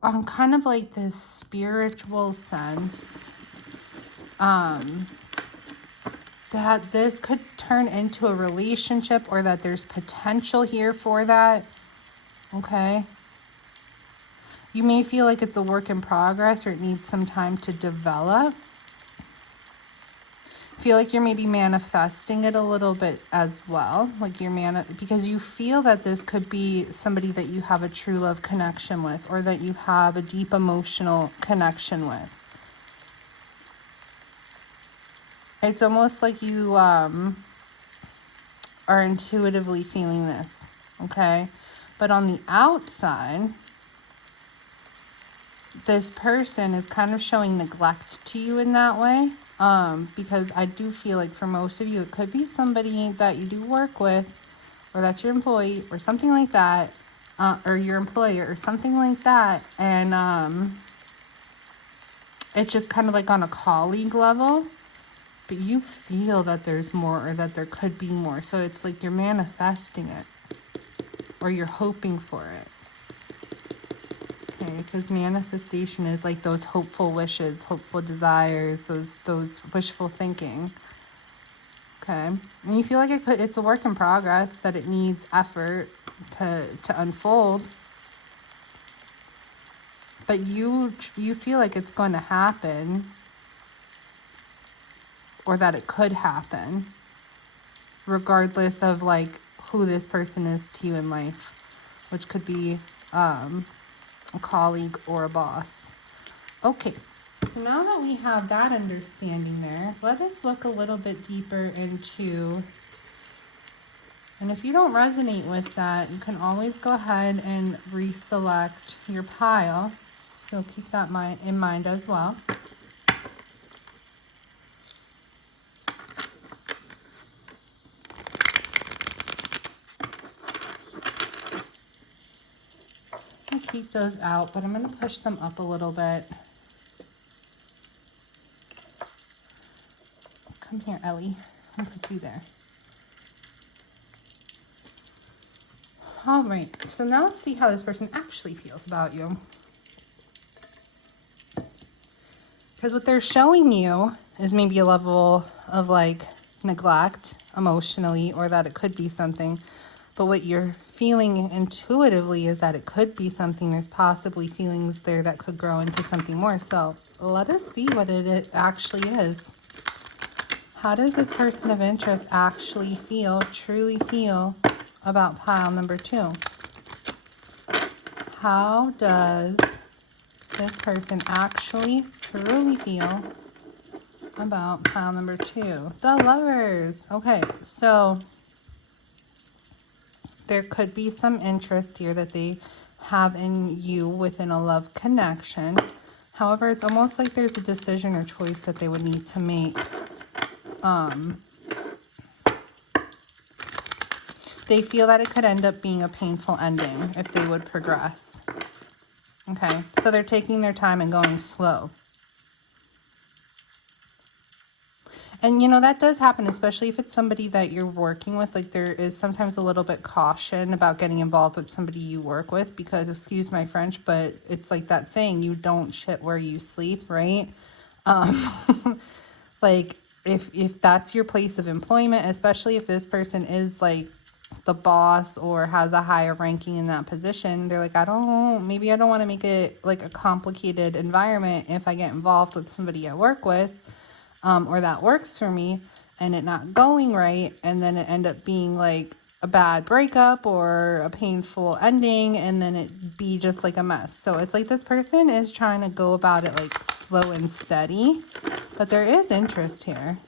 on kind of like this spiritual sense that this could turn into a relationship, or that there's potential here for that. Okay. You may feel like it's a work in progress, or it needs some time to develop. Feel like you're maybe manifesting it a little bit as well, like because you feel that this could be somebody that you have a true love connection with, or that you have a deep emotional connection with. It's almost like you are intuitively feeling this, okay? But on the outside, this person is kind of showing neglect to you in that way. Because I do feel like for most of you, it could be somebody that you do work with, or that's your employee, or something like that, or your employer, or something like that. And it's just kind of like on a colleague level, but you feel that there's more, or that there could be more. So it's like you're manifesting it, or you're hoping for it. Okay, because manifestation is like those hopeful wishes, hopeful desires, those wishful thinking. Okay, and you feel like it's a work in progress, that it needs effort to unfold. But you feel like it's going to happen, or that it could happen, regardless of like who this person is to you in life, which could be a colleague or a boss. Okay, so now that we have that understanding there, let us look a little bit deeper into, and if you don't resonate with that, you can always go ahead and reselect your pile. So keep that in mind as well. I'll keep those out, but I'm going to push them up a little bit. Come here, Ellie. I'll put you there. All right, so now let's see how this person actually feels about you. Because what they're showing you is maybe a level of like neglect emotionally, or that it could be something. But what you're feeling intuitively is that it could be something. There's possibly feelings there that could grow into something more. So let us see what it actually is. How does this person of interest actually feel, truly feel about pile number 2? How does this person actually truly feel about pile number 2? The Lovers. Okay, so there could be some interest here that they have in you within a love connection. However, it's almost like there's a decision or choice that they would need to make. They feel that it could end up being a painful ending if they would progress. Okay, so they're taking their time and going slow. And, you know, that does happen, especially if it's somebody that you're working with. Like, there is sometimes a little bit caution about getting involved with somebody you work with because, excuse my French, but it's like that saying, you don't shit where you sleep, right? Like, if that's your place of employment, especially if this person is, like, the boss or has a higher ranking in that position, they're like, maybe I don't want to make it, like, a complicated environment if I get involved with somebody I work with. Or that works for me, and it not going right, and then it end up being like a bad breakup or a painful ending, and then it be just like a mess. So it's like this person is trying to go about it like slow and steady, but there is interest here.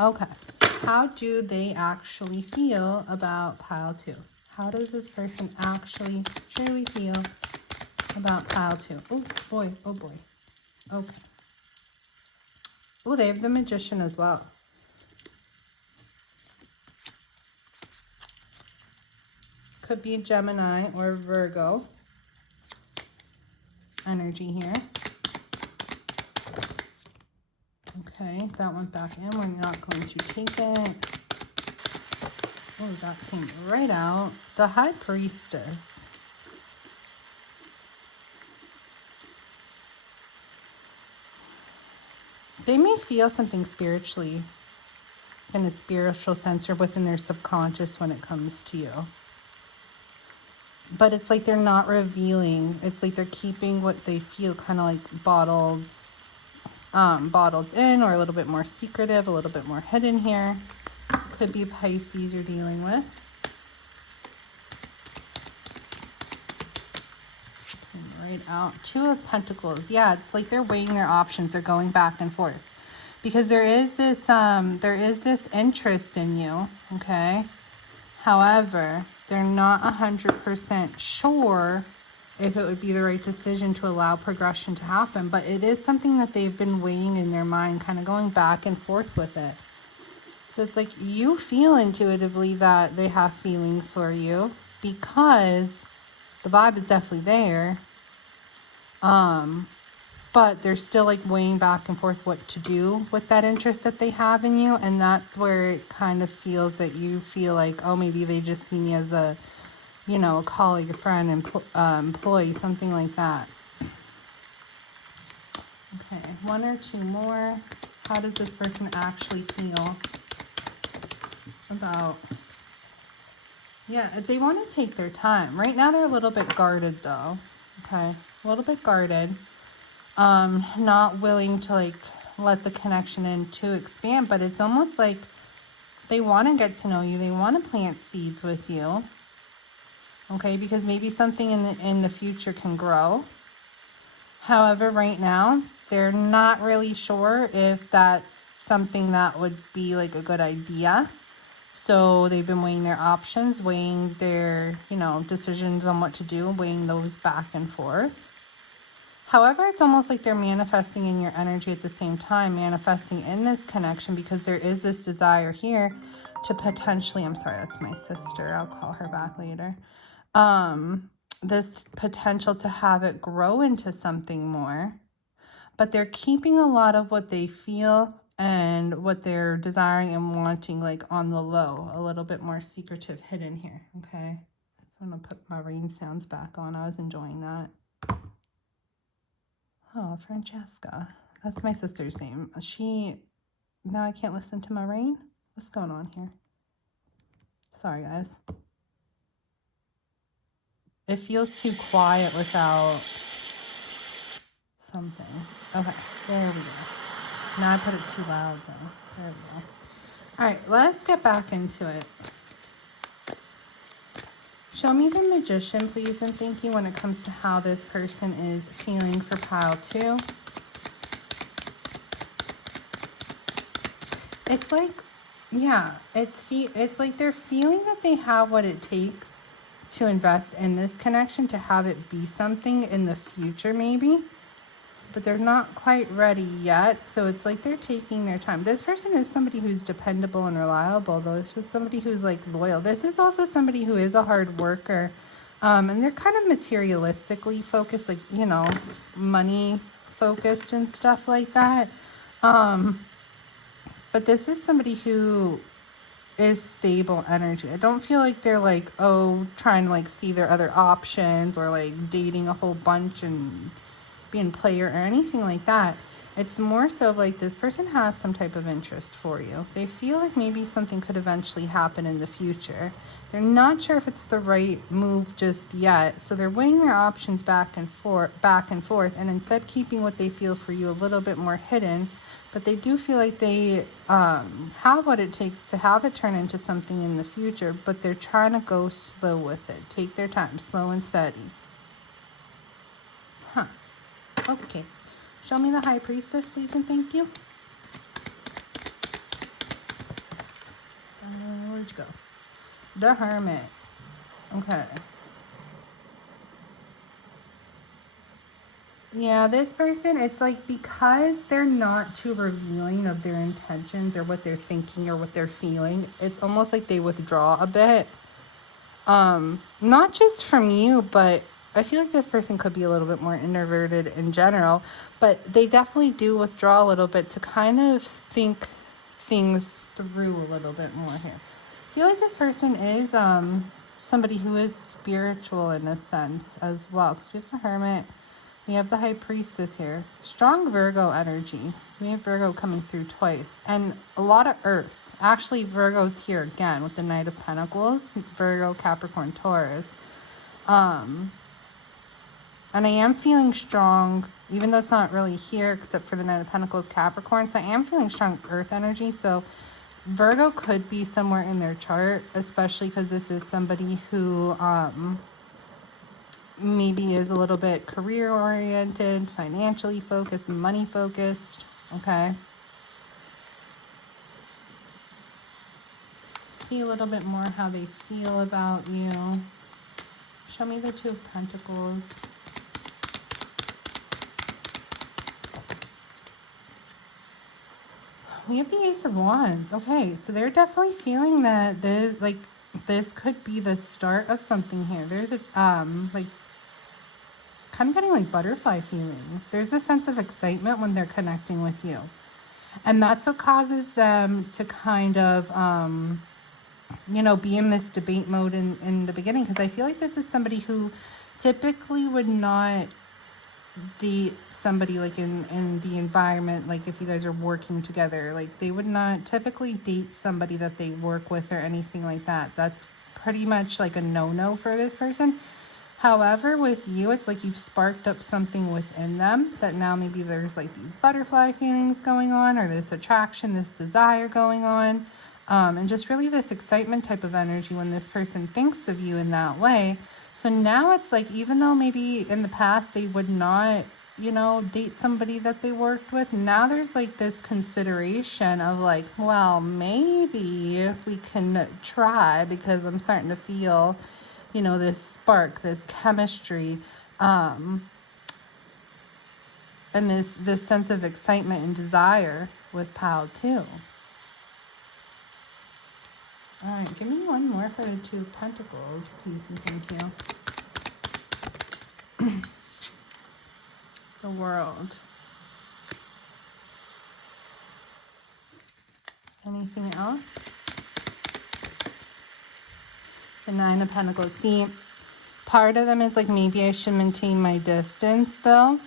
Okay, how do they actually feel about pile 2? How does this person actually truly feel about pile 2? Oh boy, oh boy. Okay. Oh, they have the Magician as well. Could be Gemini or Virgo energy here. Okay, that went back in. We're not going to take it. Oh, that came right out. The High Priestess. They may feel something spiritually, in a spiritual sense or within their subconscious when it comes to you. But it's like they're not revealing. It's like they're keeping what they feel kind of like bottled in, or a little bit more secretive, a little bit more hidden here. Could be Pisces you're dealing with. Right out. 2 of Pentacles. Yeah, it's like they're weighing their options. They're going back and forth because there is this interest in you. Okay. However, they're not 100% sure if it would be the right decision to allow progression to happen, but it is something that they've been weighing in their mind, kind of going back and forth with it. So it's like you feel intuitively that they have feelings for you because the vibe is definitely there. But they're still like weighing back and forth what to do with that interest that they have in you. And that's where it kind of feels that you feel like, oh, maybe they just see me as a, you know, a colleague, a friend, employee, something like that. Okay, 1 or 2 more. How does this person actually feel about, yeah, they want to take their time. Right now they're a little bit guarded though. Okay, a little bit guarded. Not willing to like let the connection in to expand, but it's almost like they want to get to know you. They want to plant seeds with you. Okay, because maybe something in the future can grow. However, right now they're not really sure if that's something that would be like a good idea. So they've been weighing their options, weighing their, you know, decisions on what to do, weighing those back and forth. However, it's almost like they're manifesting in your energy at the same time, manifesting in this connection, because there is this desire here to potentially, I'm sorry, that's my sister. I'll call her back later. This potential to have it grow into something more, but they're keeping a lot of what they feel and what they're desiring and wanting, like on the low, a little bit more secretive, hidden here. Okay. So I'm going to put my rain sounds back on. I was enjoying that. Oh, Francesca. That's my sister's name. Now I can't listen to my rain? What's going on here? Sorry, guys. It feels too quiet without something. Okay, there we go. Now I put it too loud though. There we go. All right, let's get back into it. Show me the Magician, please, and thank you when it comes to how this person is feeling for pile 2. It's like, yeah, it's like they're feeling that they have what it takes to invest in this connection, to have it be something in the future maybe, but they're not quite ready yet. So it's like they're taking their time. This person is somebody who's dependable and reliable, though. This is somebody who's like loyal. This is also somebody who is a hard worker, and they're kind of materialistically focused, like, you know, money focused and stuff like that. But this is somebody who is stable energy. I don't feel like they're like, oh, trying to like see their other options, or like dating a whole bunch and being player or anything like that. It's more so of like, this person has some type of interest for you. They feel like maybe something could eventually happen in the future. They're not sure if it's the right move just yet, so they're weighing their options back and forth, and instead keeping what they feel for you a little bit more hidden. But they do feel like they have what it takes to have it turn into something in the future, but they're trying to go slow with it. Take their time, slow and steady. Huh. Okay. Show me the High Priestess, please, and thank you. Where'd you go? The Hermit. Okay. Yeah, this person, it's like, because they're not too revealing of their intentions or what they're thinking or what they're feeling, it's almost like they withdraw a bit. Not just from you, but I feel like this person could be a little bit more introverted in general, but they definitely do withdraw a little bit to kind of think things through a little bit more here. I feel like this person is somebody who is spiritual in a sense as well, because we have the Hermit. We have the High Priestess here. Strong Virgo energy. We have Virgo coming through twice. And a lot of Earth. Actually, Virgo's here again with the Knight of Pentacles. Virgo, Capricorn, Taurus. And I am feeling strong, even though it's not really here except for the Knight of Pentacles, Capricorn. So I am feeling strong Earth energy. So Virgo could be somewhere in their chart, especially because this is somebody who... maybe is a little bit career oriented, financially focused, money focused. Okay. See a little bit more how they feel about you. Show me the Two of Pentacles. We have the Ace of Wands. Okay, so they're definitely feeling that this could be the start of something here. There's a like, kind of getting like butterfly feelings. There's a sense of excitement when they're connecting with you. And that's what causes them to kind of, you know, be in this debate mode in the beginning. Because I feel like this is somebody who typically would not date somebody like in the environment, like if you guys are working together, like they would not typically date somebody that they work with or anything like that. That's pretty much like a no-no for this person. However, with you, it's like you've sparked up something within them that now maybe there's like these butterfly feelings going on, or this attraction, this desire going on, and just really this excitement type of energy when this person thinks of you in that way. So now it's like, even though maybe in the past they would not you know, date somebody that they worked with. Now there's like this consideration of like, well, maybe we can try, because I'm starting to feel, you know, this spark, this chemistry, and this sense of excitement and desire with Pal too. All right, give me one more for the Two of Pentacles, please and thank you. The World. Anything else? The Nine of Pentacles. See, part of them is like, maybe I should maintain my distance though,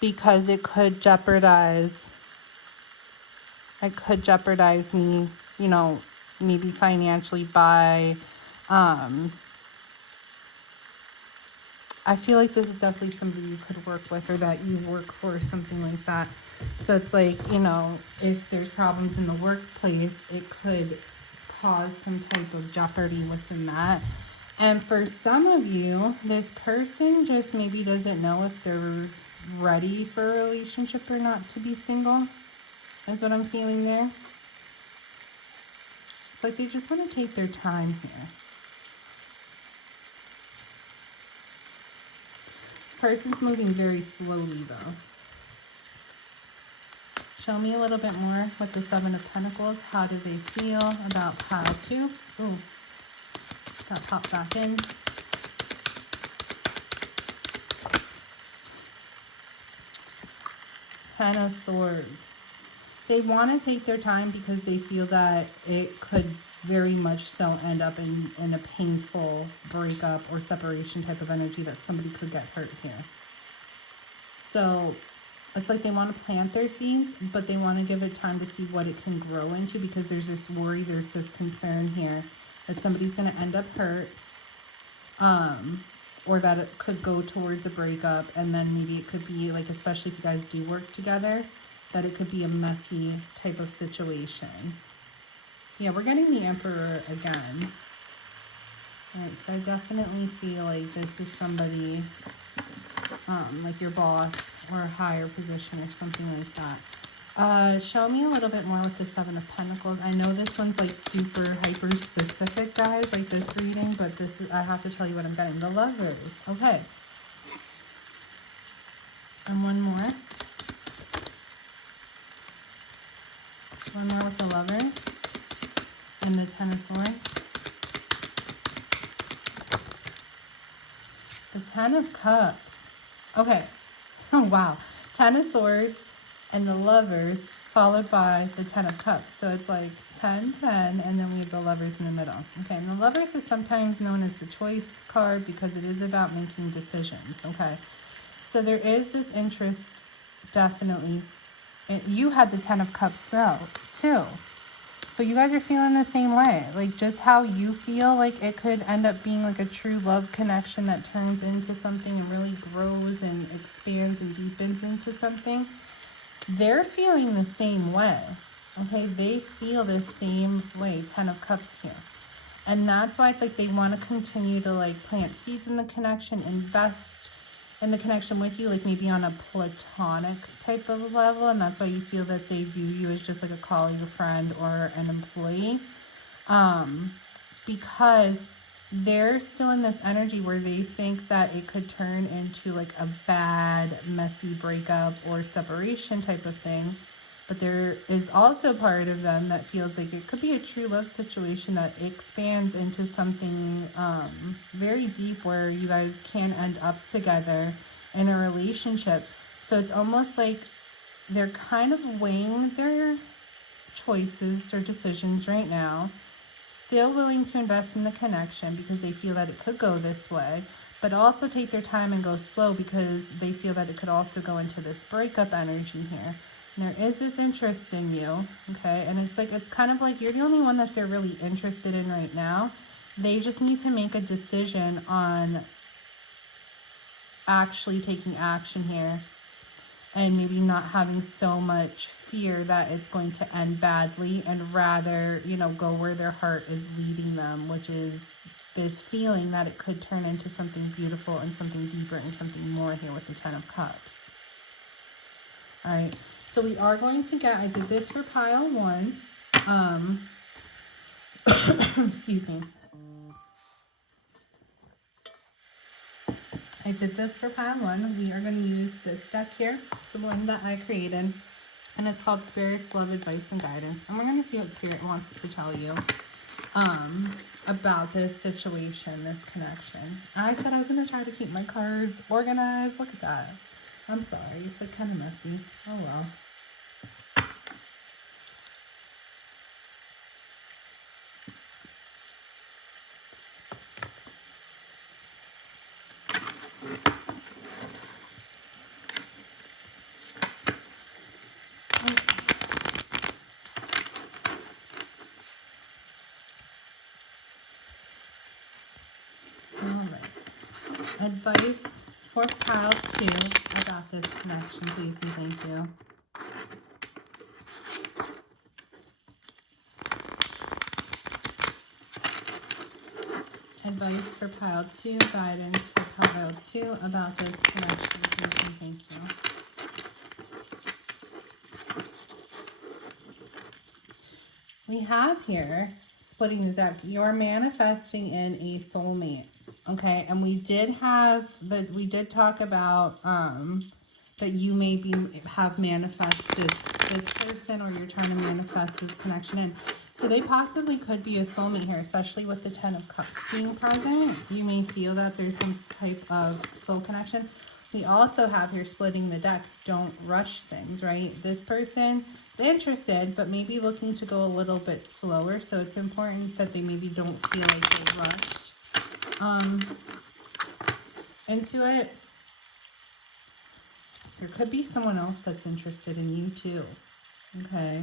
because it could jeopardize me, you know, maybe financially by, I feel like this is definitely somebody you could work with, or that you work for, or something like that. So it's like, you know, if there's problems in the workplace, it could cause some type of jeopardy within that. And for some of you, this person just maybe doesn't know if they're ready for a relationship or not to be single, is what I'm feeling there. It's like they just want to take their time here. This person's moving very slowly though. Show me a little bit more with the Seven of Pentacles. How do they feel about pile 2? Ooh, that popped back in. Ten of Swords. They want to take their time because they feel that it could very much so end up in a painful breakup or separation type of energy, that somebody could get hurt here. So it's like they want to plant their seeds, but they want to give it time to see what it can grow into, because there's this worry, there's this concern here that somebody's going to end up hurt, or that it could go towards a breakup, and then maybe it could be like, especially if you guys do work together, that it could be a messy type of situation. Yeah, we're getting the Emperor again. All right, so I definitely feel like this is somebody, like your boss or a higher position or something like that. Show me a little bit more with the Seven of Pentacles. I know this one's like super hyper specific, guys, like this reading, but this is, I have to tell you what I'm getting. The Lovers. Okay. And one more. One more with the Lovers. And the Ten of Swords. The Ten of Cups. Okay. Oh, wow. Ten of Swords and the Lovers, followed by the Ten of Cups. So it's like 10, 10, and then we have the Lovers in the middle. Okay, and the Lovers is sometimes known as the choice card because it is about making decisions. Okay, so there is this interest, definitely. You had the Ten of Cups, though, too. So you guys are feeling the same way. Like, just how you feel like it could end up being like a true love connection that turns into something and really grows and expands and deepens into something. They're feeling the same way. Okay, they feel the same way. Ten of Cups here. And that's why it's like they want to continue to like plant seeds in the connection, invest in the connection with you, like maybe on a platonic type of level, and that's why you feel that they view you as just like a colleague, a friend, or an employee, because they're still in this energy where they think that it could turn into like a bad, messy breakup or separation type of thing. But there is also part of them that feels like it could be a true love situation that expands into something very deep, where you guys can end up together in a relationship. So it's almost like they're kind of weighing their choices or decisions right now, still willing to invest in the connection because they feel that it could go this way, but also take their time and go slow because they feel that it could also go into this breakup energy here. And there is this interest in you, okay? And it's like, it's kind of like you're the only one that they're really interested in right now. They just need to make a decision on actually taking action here, and maybe not having so much fear that it's going to end badly, and rather, you know, go where their heart is leading them, which is this feeling that it could turn into something beautiful and something deeper and something more here with the Ten of Cups. All right, so we are going to get, I did this for pile 1. Excuse me. I did this for pile 1. We are going to use this deck here. It's the one that I created, and it's called Spirit's Love, Advice, and Guidance. And we're going to see what Spirit wants to tell you about this situation, this connection. I said I was going to try to keep my cards organized. Look at that. I'm sorry. It's like kind of messy. Oh well. Advice for pile 2 about this connection, please and thank you. Advice for pile 2, guidance for pile 2 about this connection, please and thank you. We have here, splitting the deck, you're manifesting in a soulmate. Okay, and we did talk about that you maybe have manifested this person, or you're trying to manifest this connection in. So they possibly could be a soulmate here, especially with the 10 of Cups being present. You may feel that there's some type of soul connection. We also have here, splitting the deck, don't rush things, right? This person is interested, but maybe looking to go a little bit slower. So it's important that they maybe don't feel like they're rushed into it. There could be someone else that's interested in you too. Okay.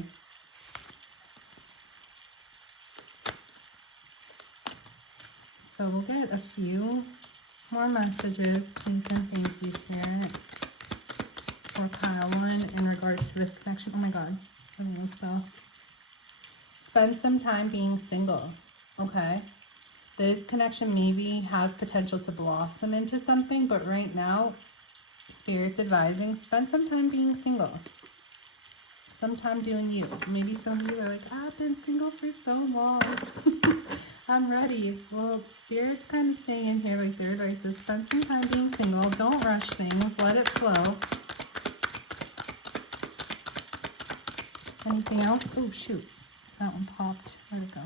So we'll get a few more messages, please and thank you, Spirit, for pile 1 in regards to this connection. Oh my God, I almost fell. Spend some time being single. Okay. This connection maybe has potential to blossom into something, but right now, Spirit's advising, spend some time being single. Some time doing you. Maybe some of you are like, I've been single for so long. I'm ready. Well, Spirit's kind of saying in here, like their advice is, spend some time being single. Don't rush things. Let it flow. Anything else? Oh, shoot. That one popped. Where'd it go?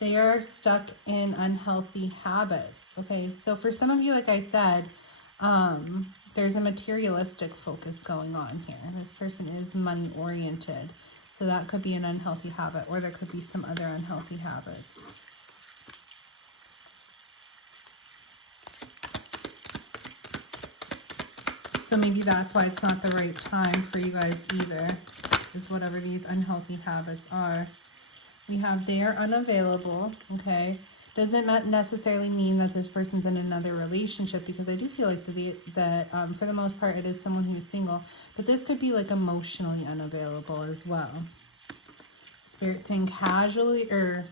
They are stuck in unhealthy habits. Okay, so for some of you, like I said, there's a materialistic focus going on here. This person is money oriented. So that could be an unhealthy habit, or there could be some other unhealthy habits. So maybe that's why it's not the right time for you guys either, is whatever these unhealthy habits are. We have they're unavailable, okay? Doesn't necessarily mean that this person's in another relationship, because I do feel like that for the most part it is someone who's single, but this could be like emotionally unavailable as well. Spirit saying casually, or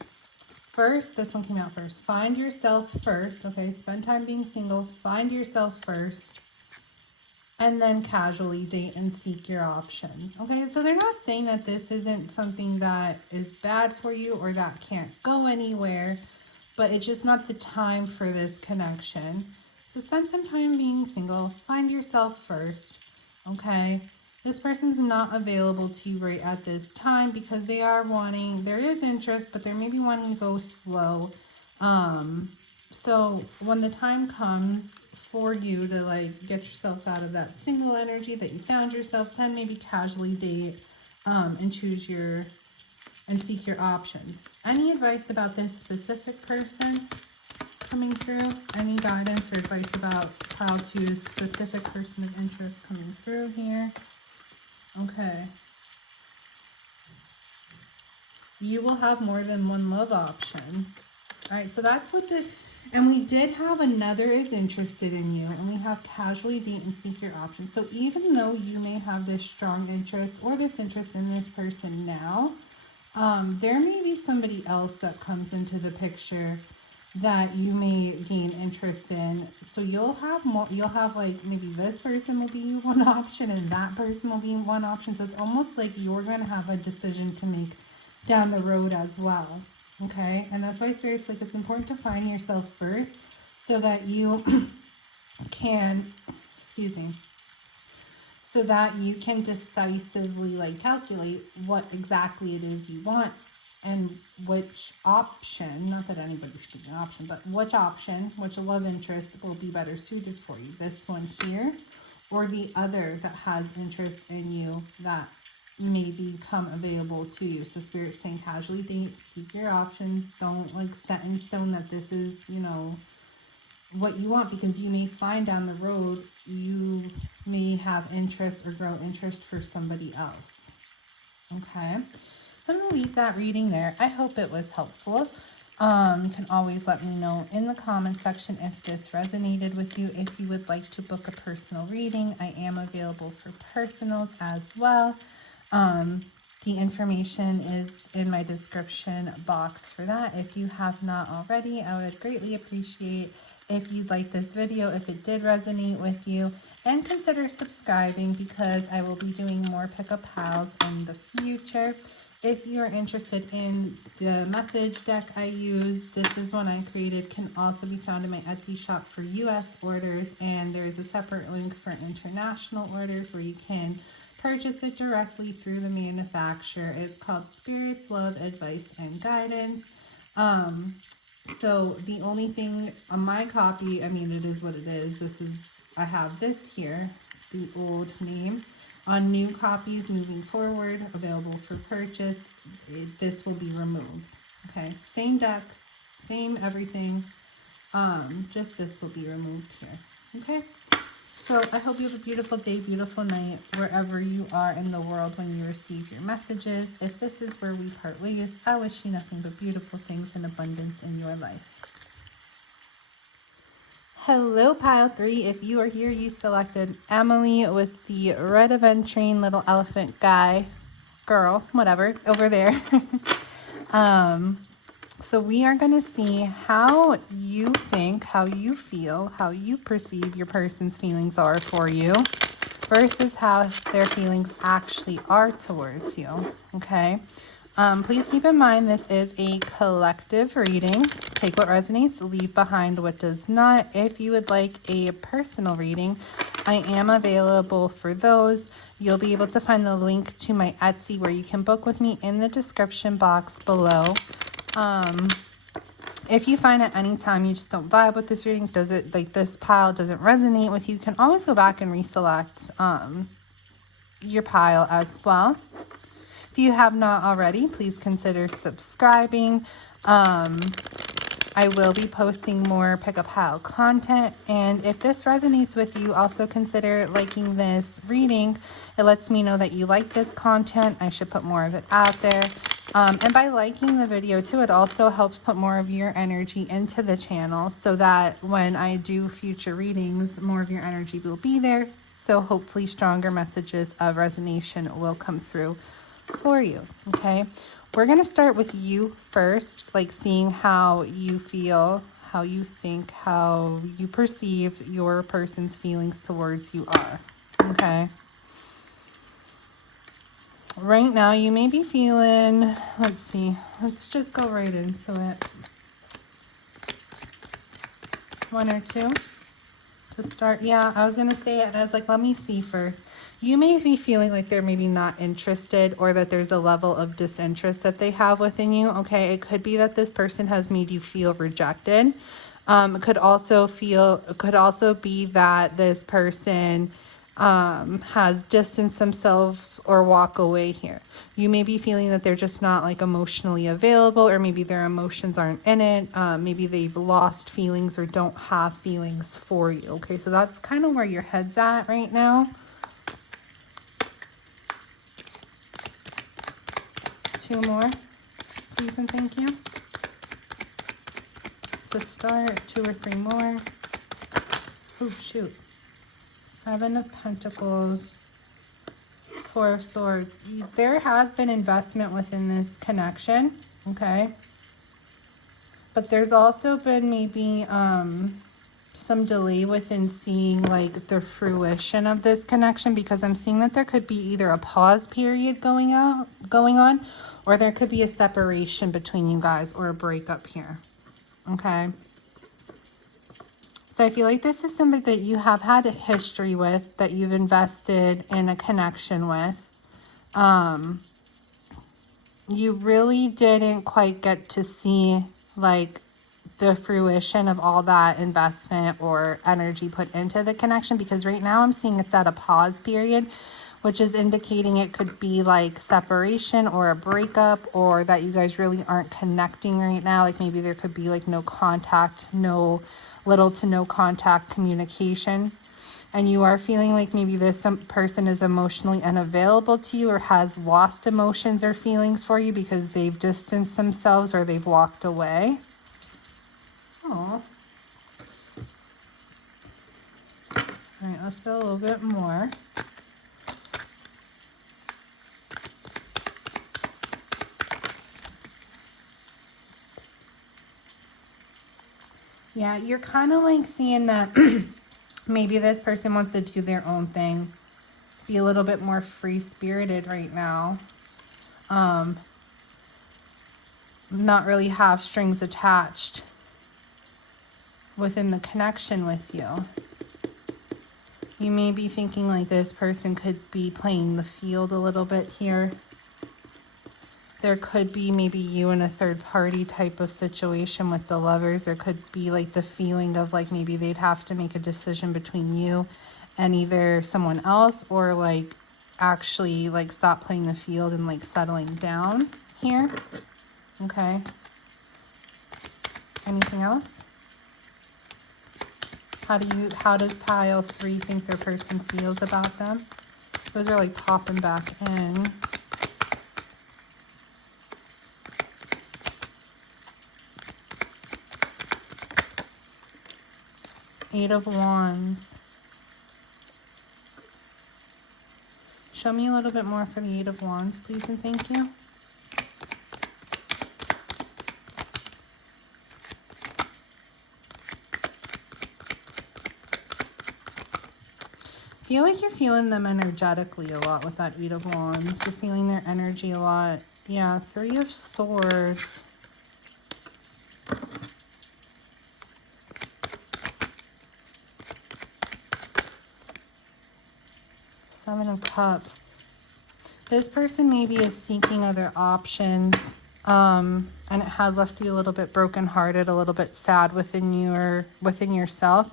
first, this one came out first. Find yourself first, okay? Spend time being single, find yourself first, and then casually date and seek your options. Okay, so they're not saying that this isn't something that is bad for you or that can't go anywhere, but it's just not the time for this connection. So spend some time being single, find yourself first, okay? This person's not available to you right at this time because they are wanting, there is interest, but they're maybe wanting to go slow. So when the time comes for you to like get yourself out of that single energy that you found yourself, then maybe casually date and choose your and seek your options. Any advice about this specific person coming through? Any guidance or advice about pile 2's specific person of interest coming through here? Okay. You will have more than one love option. All right, so that's what the... And we did have another is interested in you, and we have casually date and seek your options. So even though you may have this strong interest or this interest in this person now, there may be somebody else that comes into the picture that you may gain interest in. So you'll have more, you'll have like maybe this person will be one option and that person will be one option. So it's almost like you're going to have a decision to make down the road as well. Okay. And that's why Spirit's like, it's important to find yourself first so that you can, excuse me, so that you can decisively like calculate what exactly it is you want and which option, not that anybody should be an option, but which option, which love interest will be better suited for you. This one here or the other that has interest in you that may become available to you. So Spirit's saying casually date, seek your options. Don't like set in stone that this is, you know, what you want, because you may find down the road you may have interest or grow interest for somebody else. Okay, so I'm going to leave that reading there. I hope it was helpful. You can always let me know in the comment section if this resonated with you. If you would like to book a personal reading, I am available for personals as well. The information is in my description box for that. If you have not already, I would greatly appreciate if you'd like this video, if it did resonate with you, and consider subscribing because I will be doing more pickup piles in the future. If you're interested in the message deck I use, this is one I created, can also be found in my Etsy shop for US orders, and there is a separate link for international orders where you can purchase it directly through the manufacturer. It's called Spirits, Love, Advice, and Guidance. So the only thing on my copy, I mean, it is what it is. This is, I have this here, the old name. On new copies moving forward, available for purchase, this will be removed. Okay, same deck, same everything. Just this will be removed here. Okay. So I hope you have a beautiful day, beautiful night, wherever you are in the world when you receive your messages. If this is where we part ways, I wish you nothing but beautiful things and abundance in your life. Hello, pile 3. If you are here, you selected Emily with the red aventurine little elephant guy, girl, whatever, over there. So we are going to see how you think, how you feel, how you perceive your person's feelings are for you versus how their feelings actually are towards you, okay? Please keep in mind this is a collective reading. Take what resonates, leave behind what does not. If you would like a personal reading, I am available for those. You'll be able to find the link to my Etsy where you can book with me in the description box below. If you find at any time you just don't vibe with this reading, this pile doesn't resonate with you, you can always go back and reselect your pile as well. If you have not already, please consider subscribing. I will be posting more pickup pile content, and if this resonates with you, also consider liking this reading. It lets me know that you like this content. I should put more of it out there. And by liking the video too, it also helps put more of your energy into the channel so that when I do future readings, more of your energy will be there. So hopefully stronger messages of resonation will come through for you. Okay. We're going to start with you first, like seeing how you feel, how you think, how you perceive your person's feelings towards you are. Okay. Right now, you may be feeling, let's see, let's just go right into it. 1 or 2 to start. Yeah, I was going to say it, and I was like, let me see first. You may be feeling like they're maybe not interested, or that there's a level of disinterest that they have within you. Okay, it could be that this person has made you feel rejected. It could also be that this person has distanced themselves or walk away here. You may be feeling that they're just not like emotionally available, or maybe their emotions aren't in it. Maybe they've lost feelings or don't have feelings for you. Okay, so that's kind of where your head's at right now. 2 more, please and thank you. To start, 2 or 3 more. Oh, shoot. 7 of Pentacles, 4 of Swords. There has been investment within this connection, okay? But there's also been maybe some delay within seeing like the fruition of this connection, because I'm seeing that there could be either a pause period going on, or there could be a separation between you guys, or a breakup here. Okay. So I feel like this is somebody that you have had a history with, that you've invested in a connection with. You really didn't quite get to see like the fruition of all that investment or energy put into the connection, because right now I'm seeing it's at a pause period, which is indicating it could be like separation or a breakup, or that you guys really aren't connecting right now. Like maybe there could be like no contact, little to no contact communication. And you are feeling like maybe this person is emotionally unavailable to you, or has lost emotions or feelings for you because they've distanced themselves or they've walked away. Oh. All right, let's go a little bit more. Yeah, you're kind of like seeing that maybe this person wants to do their own thing, be a little bit more free-spirited right now. Not really have strings attached within the connection with you. You may be thinking like this person could be playing the field a little bit here. There could be maybe you in a third party type of situation with the Lovers. There could be like the feeling of like maybe they'd have to make a decision between you and either someone else, or like actually like stop playing the field and like settling down here. Okay. Anything else? How does pile 3 think their person feels about them? Those are like popping back in. Eight of Wands. Show me a little bit more for the Eight of Wands, please, and thank you. I feel like you're feeling them energetically a lot with that Eight of Wands. You're feeling their energy a lot. Yeah, 3 of Swords. Seven of Cups. This person maybe is seeking other options, and it has left you a little bit brokenhearted, a little bit sad within yourself.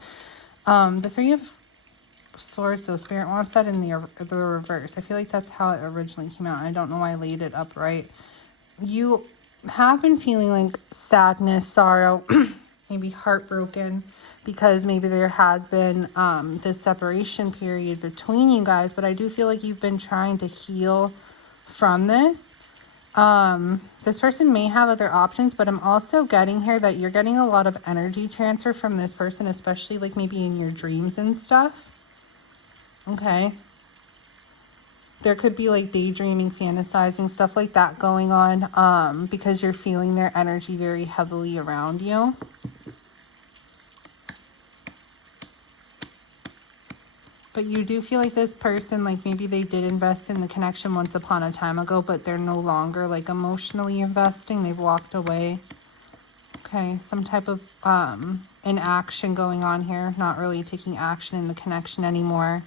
The 3 of Swords, so Spirit wants that in the reverse. I feel like that's how it originally came out. I don't know why I laid it upright. You have been feeling like sadness, sorrow, maybe heartbroken, because maybe there has been this separation period between you guys, but I do feel like you've been trying to heal from this. This person may have other options, but I'm also getting here that you're getting a lot of energy transfer from this person, especially like maybe in your dreams and stuff. Okay. There could be like daydreaming, fantasizing, stuff like that going on, because you're feeling their energy very heavily around you. But you do feel like this person, like maybe they did invest in the connection once upon a time ago, but they're no longer like emotionally investing. They've walked away. Okay, some type of inaction going on here. Not really taking action in the connection anymore.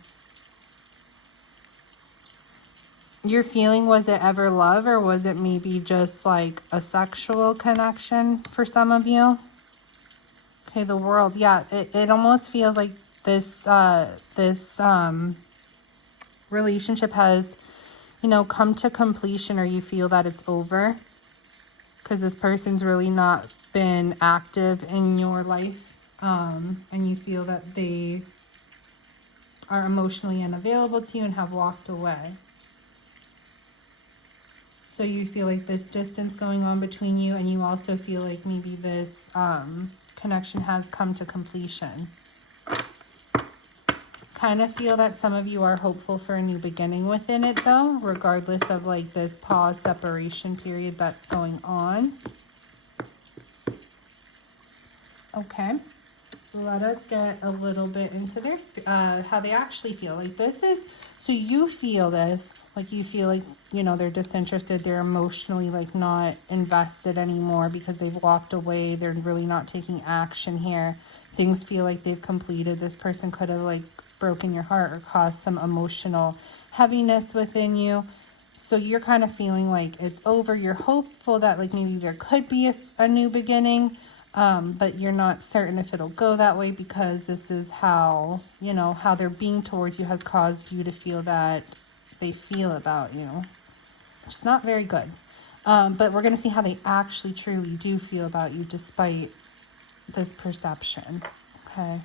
Your feeling, was it ever love, or was it maybe just like a sexual connection for some of you? Okay, the World. Yeah, it almost feels like this relationship has, come to completion, or you feel that it's over, because this person's really not been active in your life, and you feel that they are emotionally unavailable to you and have walked away. So you feel like this distance going on between you, and you also feel like maybe this connection has come to completion. Kind of feel that some of you are hopeful for a new beginning within it, though, regardless of like this pause separation period that's going on. Okay. Let us get a little bit into their how they actually feel. Like this is, so you feel this, like you feel like, you know, they're disinterested, they're emotionally like not invested anymore because they've walked away, they're really not taking action here. Things feel like they've completed. This person could have like broken your heart or caused some emotional heaviness within you. So you're kind of feeling like it's over. You're hopeful that like maybe there could be a new beginning. But you're not certain if it'll go that way because this is how, you know, how they're being towards you has caused you to feel that they feel about you. Which is not very good. But we're going to see how they actually truly do feel about you despite this perception. Okay.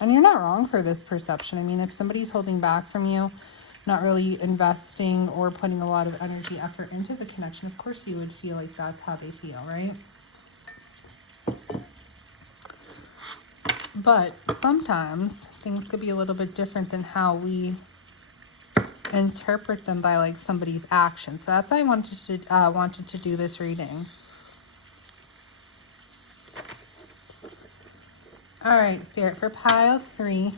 And you're not wrong for this perception. I mean, if somebody's holding back from you, not really investing or putting a lot of energy, effort into the connection, of course you would feel like that's how they feel, right? But sometimes things could be a little bit different than how we interpret them by like somebody's actions. So that's why I wanted to do this reading. All right, Spirit, for pile 3,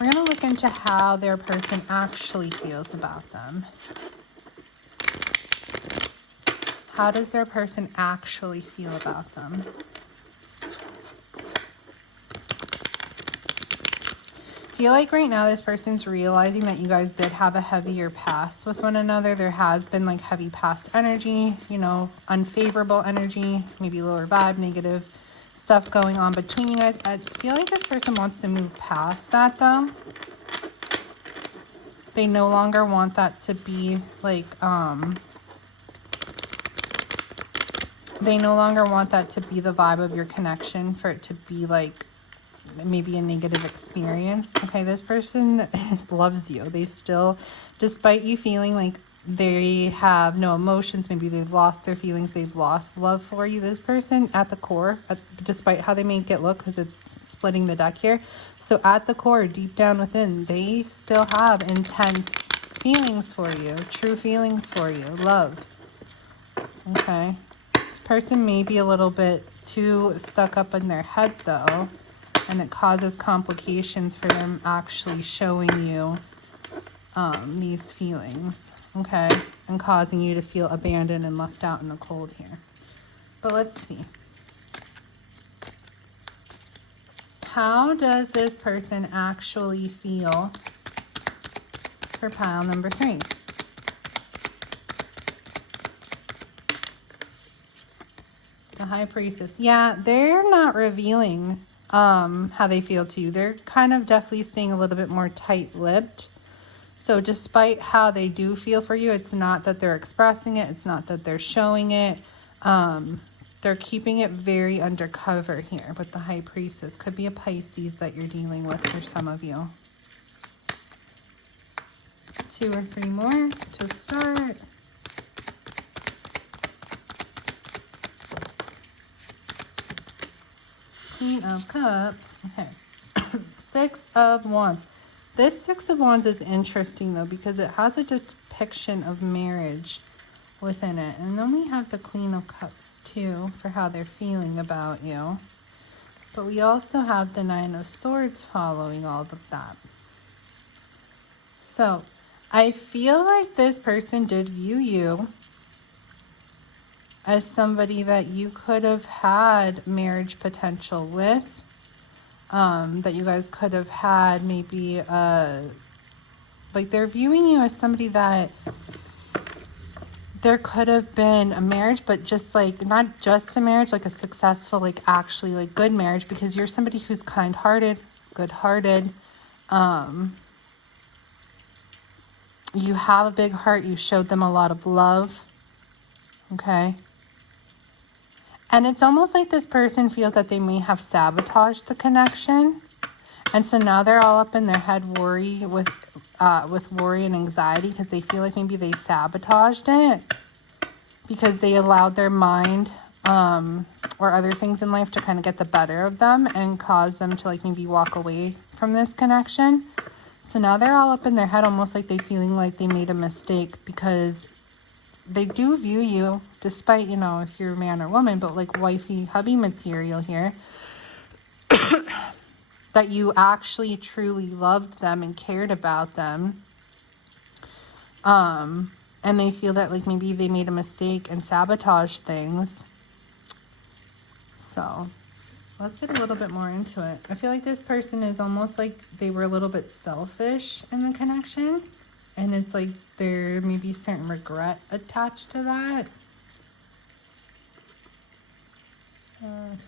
we're going to look into how their person actually feels about them. How does their person actually feel about them? I feel like right now this person's realizing that you guys did have a heavier past with one another. There has been like heavy past energy, you know, unfavorable energy, maybe lower vibe, negative stuff going on between you guys. I feel like this person wants to move past that though. They no longer want that to be like, they no longer want that to be the vibe of your connection, for it to be like maybe a negative experience. Okay, this person loves you. They still, despite you feeling like they have no emotions, maybe they've lost their feelings, they've lost love for you, this person at the core, despite how they make it look, because it's splitting the deck here, so at the core, deep down within, they still have intense feelings for you, true feelings for you, love. Okay, this person may be a little bit too stuck up in their head though, and it causes complications for them actually showing you these feelings, okay? And causing you to feel abandoned and left out in the cold here. But let's see. How does this person actually feel for pile number 3? The High Priestess. Yeah, they're not revealing how they feel to you. They're kind of definitely staying a little bit more tight-lipped. So despite how they do feel for you, it's not that they're expressing it. It's not that they're showing it. They're keeping it very undercover here with the High Priestess. Could be a Pisces that you're dealing with for some of you. 2 or 3 more to start. Queen of Cups. Okay. 6 of Wands. This 6 of Wands is interesting though, because it has a depiction of marriage within it. And then we have the Queen of Cups too, for how they're feeling about you. But we also have the 9 of Swords following all of that. So I feel like this person did view you as somebody that you could have had marriage potential with, that you guys could have had maybe, like they're viewing you as somebody that there could have been a marriage, but just like, not just a marriage, like a successful, like actually like good marriage, because you're somebody who's kind-hearted, good-hearted, you have a big heart, you showed them a lot of love, okay? And it's almost like this person feels that they may have sabotaged the connection. And so now they're all up in their head worry with worry and anxiety, because they feel like maybe they sabotaged it because they allowed their mind or other things in life to kind of get the better of them and cause them to like maybe walk away from this connection. So now they're all up in their head, almost like they feeling like they made a mistake, because they do view you, despite, you know, if you're a man or woman, but like wifey, hubby material here. that you actually truly loved them and cared about them. And they feel that like maybe they made a mistake and sabotaged things. So let's get a little bit more into it. I feel like this person is almost like they were a little bit selfish in the connection. And it's like there may be certain regret attached to that.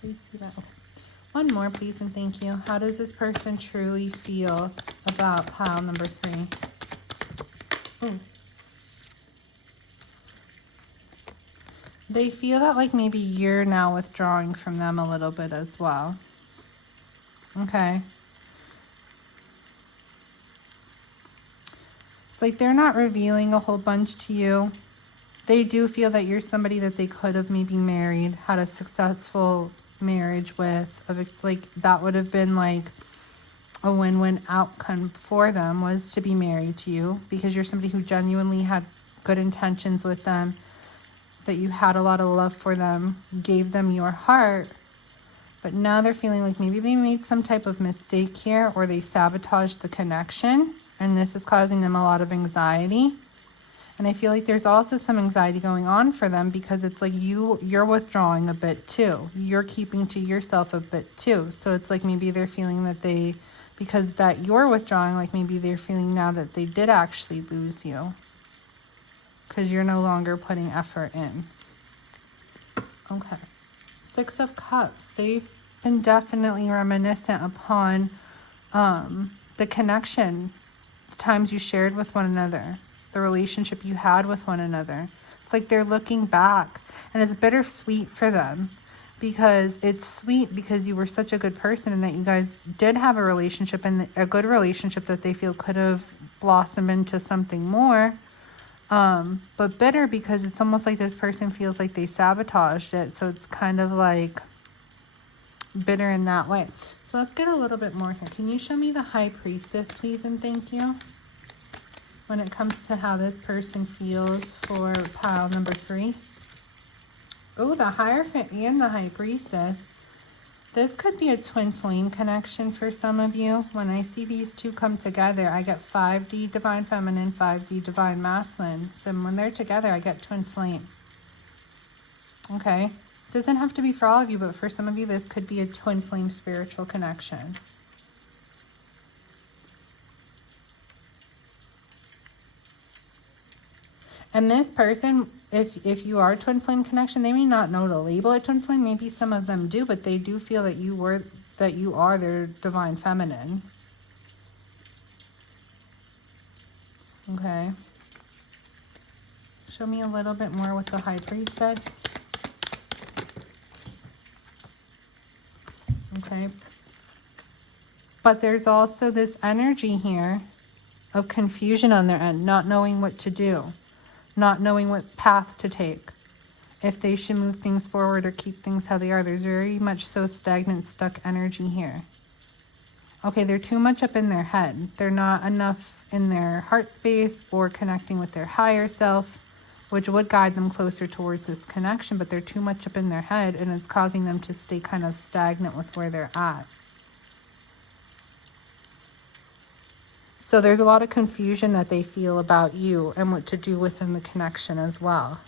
Please see that. One more, please, and thank you. How does this person truly feel about pile number 3? Ooh. They feel that like maybe you're now withdrawing from them a little bit as well. Okay. It's like they're not revealing a whole bunch to you. They do feel that you're somebody that they could have maybe married, had a successful marriage with. It's like that would have been like a win-win outcome for them, was to be married to you, because you're somebody who genuinely had good intentions with them, that you had a lot of love for them, gave them your heart. But now they're feeling like maybe they made some type of mistake here, or they sabotaged the connection, and this is causing them a lot of anxiety. And I feel like there's also some anxiety going on for them, because it's like you're withdrawing a bit too. You're keeping to yourself a bit too. So it's like maybe they're feeling that because that you're withdrawing, like maybe they're feeling now that they did actually lose you, because you're no longer putting effort in. Okay. 6 of Cups. They've been definitely reminiscent upon the connection, the times you shared with one another, the relationship you had with one another. It's like they're looking back, and it's bittersweet for them, because it's sweet because you were such a good person and that you guys did have a relationship, and a good relationship that they feel could have blossomed into something more. But bitter because it's almost like this person feels like they sabotaged it. So it's kind of like bitter in that way. So let's get a little bit more here. Can you show me the High Priestess, please, and thank you? When it comes to how this person feels for pile number 3. Oh, the Hierophant and the High Priestess. This could be a twin flame connection for some of you. When I see these two come together, I get 5D Divine Feminine, 5D Divine Masculine. So when they're together, I get twin flame. Okay. Doesn't have to be for all of you, but for some of you, this could be a twin flame spiritual connection. And this person, if you are twin flame connection, they may not know to label it twin flame. Maybe some of them do, but they do feel that you are their divine feminine. Okay. Show me a little bit more with the High Priestess. Okay. But there's also this energy here of confusion on their end, not knowing what to do. Not knowing what path to take, if they should move things forward or keep things how they are. There's very much so stagnant, stuck energy here. Okay, they're too much up in their head. They're not enough in their heart space or connecting with their higher self, which would guide them closer towards this connection, but they're too much up in their head, and it's causing them to stay kind of stagnant with where they're at. So there's a lot of confusion that they feel about you and what to do within the connection as well.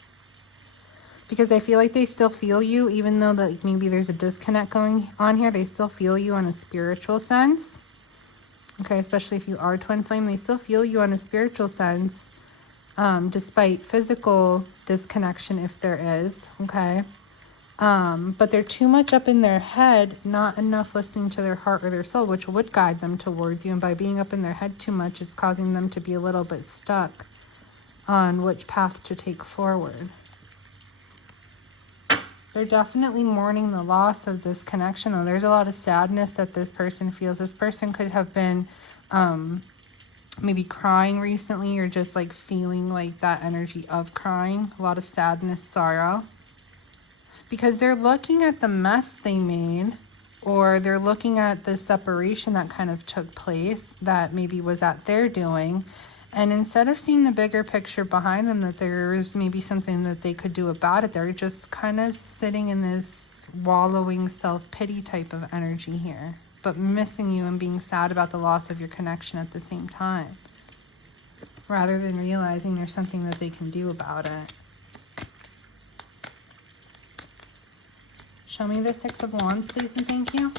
Because I feel like they still feel you, even though that maybe there's a disconnect going on here. They still feel you on a spiritual sense. Okay, especially if you are twin flame, they still feel you on a spiritual sense, despite physical disconnection if there is. Okay. But they're too much up in their head, not enough listening to their heart or their soul, which would guide them towards you. And by being up in their head too much, it's causing them to be a little bit stuck on which path to take forward. They're definitely mourning the loss of this connection, though. There's a lot of sadness that this person feels. This person could have been maybe crying recently, or just like feeling like that energy of crying. A lot of sadness, sorrow. Because they're looking at the mess they made, or they're looking at the separation that kind of took place that maybe was at their doing. And instead of seeing the bigger picture behind them, that there is maybe something that they could do about it, they're just kind of sitting in this wallowing self-pity type of energy here, but missing you and being sad about the loss of your connection at the same time, rather than realizing there's something that they can do about it. Show me the Six of Wands, please, and thank you.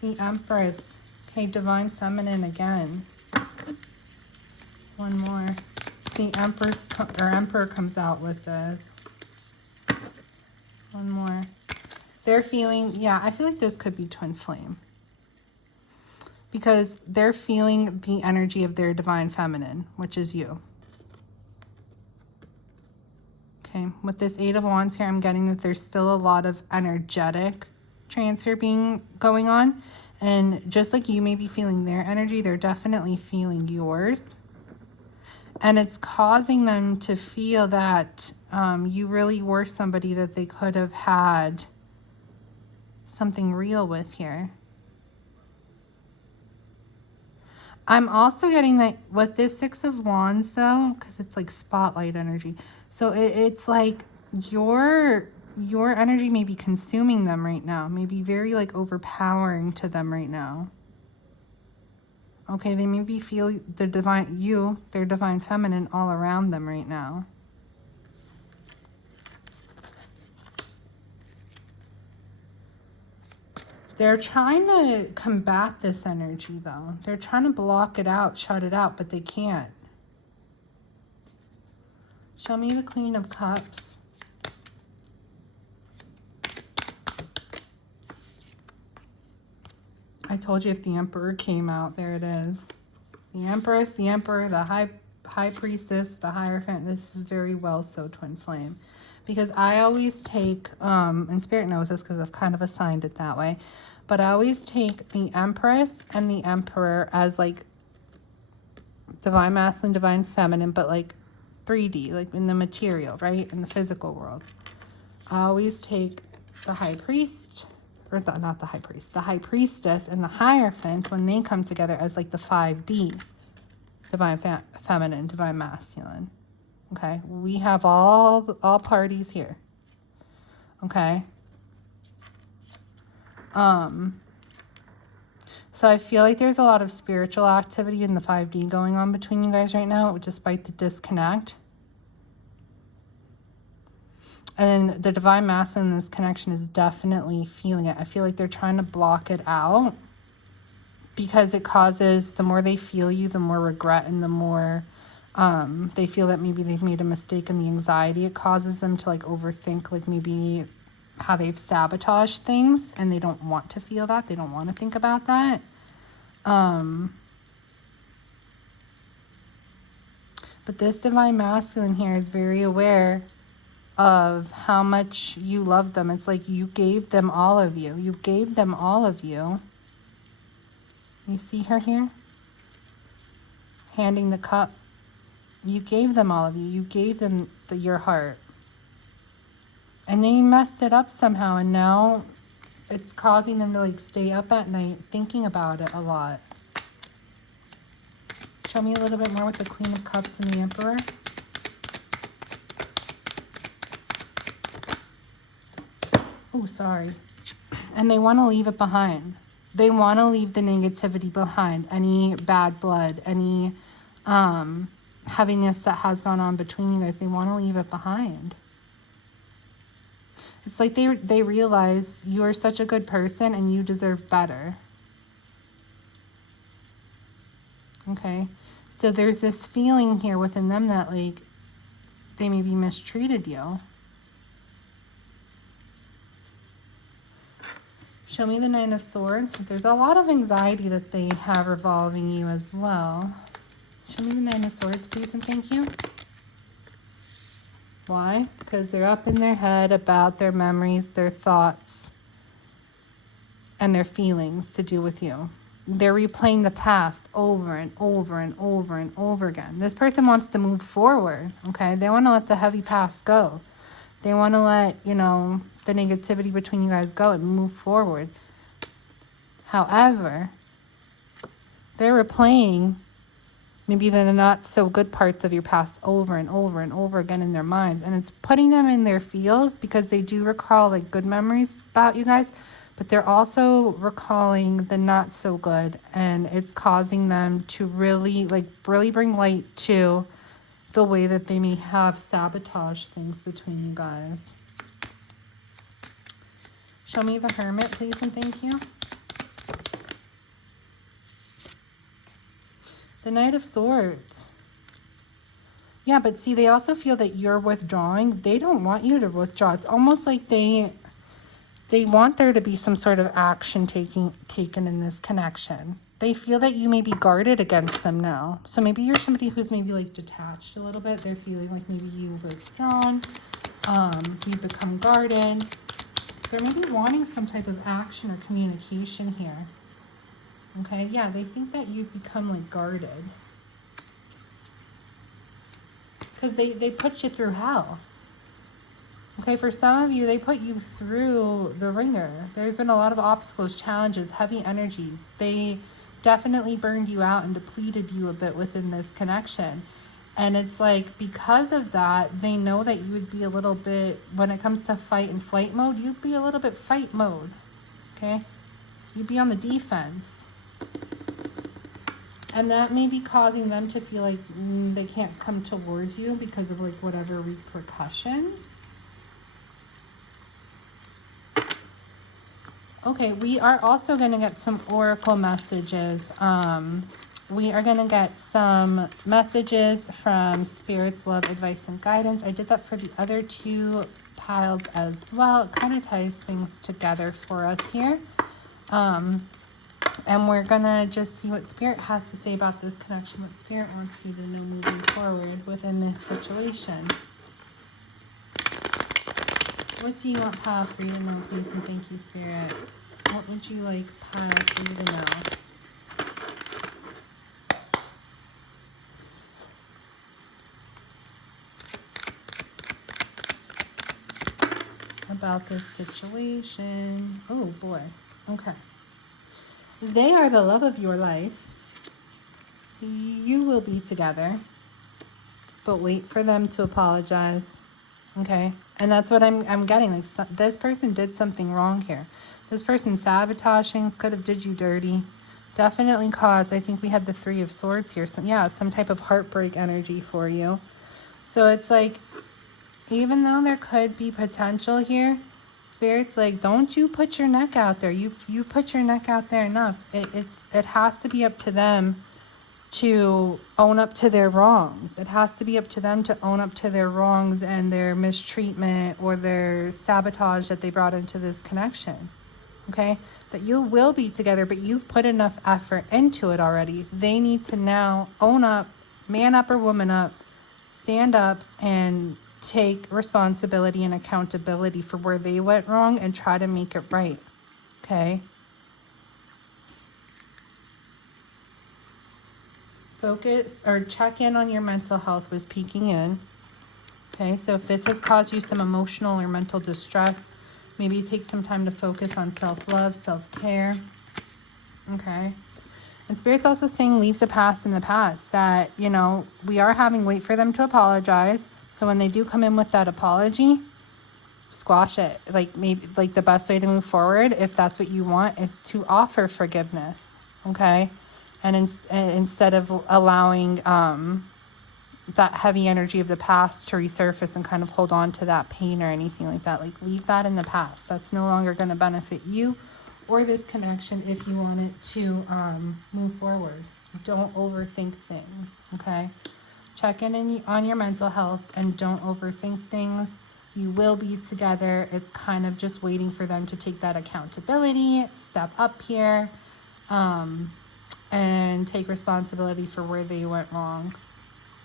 The Empress. Okay, Divine Feminine again. One more. The Empress or Emperor comes out with this. One more. They're feeling, yeah, I feel like this could be twin flame. Because they're feeling the energy of their Divine Feminine, which is you. Okay, with this Eight of Wands here, I'm getting that there's still a lot of energetic transfer going on. And just like you may be feeling their energy, they're definitely feeling yours. And it's causing them to feel that you really were somebody that they could have had something real with here. I'm also getting that with this Six of Wands, though, because it's like spotlight energy. So it's like your energy may be consuming them right now, may be very like overpowering to them right now. Okay, they maybe feel the their Divine Feminine all around them right now. They're trying to combat this energy, though. They're trying to block it out, shut it out, but they can't. Show me the Queen of Cups. I told you if the Emperor came out, there it is. The Empress, the Emperor, the High Priestess, the Hierophant. This is very well so twin flame. Because I always take, and Spirit knows this because I've kind of assigned it that way, but I always take the Empress and the Emperor as like Divine Masculine, Divine Feminine, but like 3D, like in the material, right? In the physical world. I always take the High Priest, or not the High Priest, the High Priestess and the Hierophant when they come together as like the 5D, Divine Feminine, Divine Masculine. Okay, we have all parties here. Okay. So I feel like there's a lot of spiritual activity in the 5D going on between you guys right now, despite the disconnect. And the Divine Masculine in this connection is definitely feeling it. I feel like they're trying to block it out because it causes, the more they feel you, the more regret and the more they feel that maybe they've made a mistake, and the anxiety it causes them to like overthink, like maybe how they've sabotaged things, and they don't want to feel that. They don't want to think about that. But this Divine Masculine here is very aware of how much you love them. It's like you gave them all of you. You gave them all of you. You see her here? Handing the cup. You gave them all of you. You gave them your heart. And they messed it up somehow, and now it's causing them to like stay up at night thinking about it a lot. Show me a little bit more with the Queen of Cups and the Emperor. Oh, sorry. And they want to leave it behind. They want to leave the negativity behind. Any bad blood, any heaviness that has gone on between you guys. They want to leave it behind. It's like they realize you are such a good person and you deserve better. Okay? So there's this feeling here within them that like they maybe mistreated you. Show me the Nine of Swords. There's a lot of anxiety that they have revolving you as well. Show me the Nine of Swords, please, and thank you. Why? Because they're up in their head about their memories, their thoughts, and their feelings to do with you. They're replaying the past over and over and over and over again. This person wants to move forward, okay? They want to let the heavy past go. They want to let, you know, the negativity between you guys go and move forward. However, they're replaying maybe the not so good parts of your past over and over and over again in their minds. And it's putting them in their feels because they do recall like good memories about you guys, but they're also recalling the not so good. And it's causing them to really bring light to the way that they may have sabotaged things between you guys. Show me the Hermit, please, and thank you. The Knight of Swords. Yeah, but see, they also feel that you're withdrawing. They don't want you to withdraw. It's almost like they want there to be some sort of action taken in this connection. They feel that you may be guarded against them now. So maybe you're somebody who's maybe like detached a little bit. They're feeling like maybe you've withdrawn. You've become guarded. They're maybe wanting some type of action or communication here. Okay, yeah, they think that you've become like guarded. Because they put you through hell. Okay, for some of you, they put you through the ringer. There's been a lot of obstacles, challenges, heavy energy. They definitely burned you out and depleted you a bit within this connection. And it's like, because of that, they know that you would be a little bit, when it comes to fight and flight mode, you'd be a little bit fight mode. Okay? You'd be on the defense. And that may be causing them to feel like they can't come towards you because of like whatever repercussions. Okay, we are also going to get some oracle messages. We are going to get some messages from Spirit's love, advice, and guidance. I did that for the other two piles as well. It kind of ties things together for us here. And we're going to just see what Spirit has to say about this connection, what Spirit wants you to know moving forward within this situation. What do you want Pile for you to know, please, and thank you, Spirit? What would you like Pile for you to know? About this situation. Oh, boy. Okay. They are the love of your life. You will be together. But wait for them to apologize. Okay? And that's what I'm getting. Like, this person did something wrong here. This person sabotaged things, could have did you dirty. Definitely caused, I think we had the Three of Swords here. Some type of heartbreak energy for you. So it's like, even though there could be potential here, Spirit's like, don't you put your neck out there. You put your neck out there enough. It has to be up to them to own up to their wrongs. It has to be up to them to own up to their wrongs and their mistreatment or their sabotage that they brought into this connection. Okay? That you will be together, but you've put enough effort into it already. They need to now own up, man up or woman up, stand up and take responsibility and accountability for where they went wrong and try to make it right. Okay? Focus or check in on your mental health was peeking in. Okay, so if this has caused you some emotional or mental distress, maybe take some time to focus on self-love, self-care. Okay. And Spirit's also saying leave the past in the past. That, you know, we are wait for them to apologize. So when they do come in with that apology, squash it. Like, maybe like the best way to move forward, if that's what you want, is to offer forgiveness. Okay. And instead of allowing that heavy energy of the past to resurface and kind of hold on to that pain or anything like that, like leave that in the past. That's no longer going to benefit you or this connection if you want it to move forward. Don't overthink things, okay? Check in on your mental health and don't overthink things. You will be together. It's kind of just waiting for them to take that accountability, step up here, and take responsibility for where they went wrong.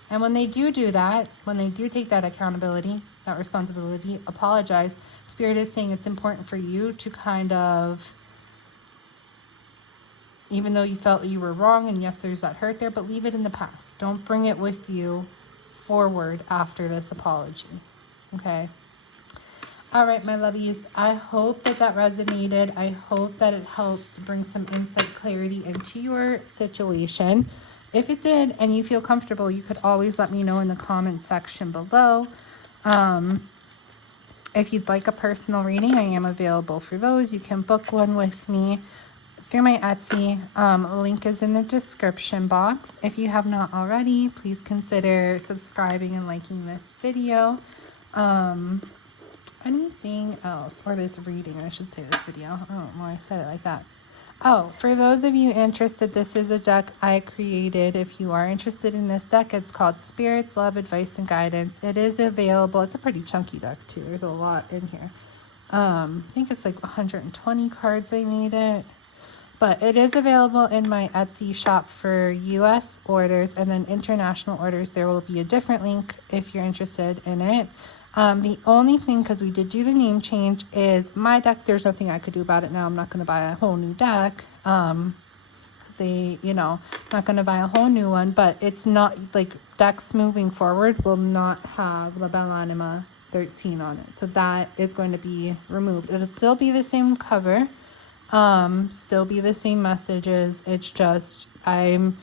And when they do that, when they do take that accountability, that responsibility, apologize, Spirit is saying it's important for you to kind of, even though you felt you were wrong, and yes, there's that hurt there, but leave it in the past. Don't bring it with you forward after this apology. Okay? All right, my lovies. I hope that resonated. I hope that it helped bring some insight, clarity into your situation. If it did and you feel comfortable, you could always let me know in the comment section below. If you'd like a personal reading, I am available for those. You can book one with me through my Etsy. Link is in the description box. If you have not already, please consider subscribing and liking this video. Anything else, or this reading, I should say this video. I don't know why I said it like that. Oh, for those of you interested, this is a deck I created. If you are interested in this deck, it's called Spirits, Love, Advice, and Guidance. It is available. It's a pretty chunky deck too. There's a lot in here. I think it's like 120 cards I made it. But it is available in my Etsy shop for US orders, and then international orders, there will be a different link if you're interested in it. The only thing, because we did do the name change, is my deck, there's nothing I could do about it now. I'm not going to buy a whole new deck. Not going to buy a whole new one, but it's not, like, decks moving forward will not have La Belle Anima 13 on it. So that is going to be removed. It'll still be the same cover, still be the same messages. It's just, I'm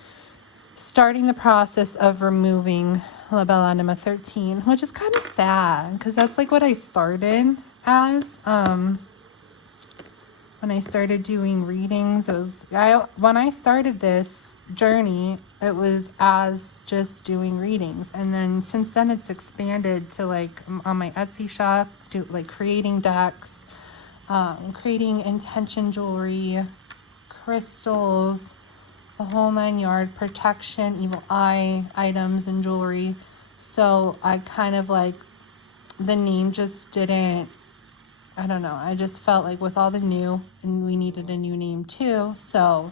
starting the process of removing La Belle Anima 13, which is kind of sad because that's like what I started as. When I started doing readings, when I started this journey, it was as just doing readings, and then since then it's expanded to like on my Etsy shop, creating decks, creating intention jewelry, crystals, the whole 9 yard, protection, evil eye items and jewelry. So I kind of like, the name just didn't, I don't know, I just felt like with all the new, and we needed a new name too, so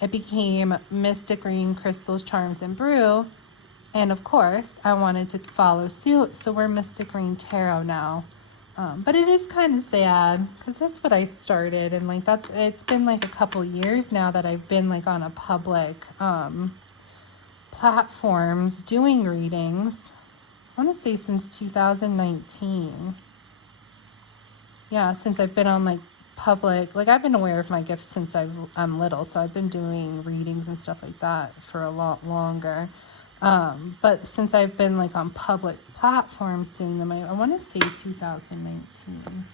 it became Mystic Green Crystals, Charms, and Brew. And of course I wanted to follow suit, so we're Mystic Green Tarot now. But it is kind of sad because that's what I started, and like it's been like a couple years now that I've been like on a public platforms doing readings. I want to say since 2019. Yeah, since I've been on like public, like I've been aware of my gifts since I'm little, so I've been doing readings and stuff like that for a lot longer. But since I've been like on public platforms doing them, I want to say 2019.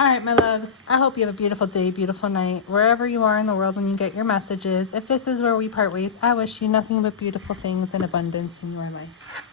All right, my loves, I hope you have a beautiful day, beautiful night, wherever you are in the world when you get your messages. If this is where we part ways, I wish you nothing but beautiful things and abundance in your life.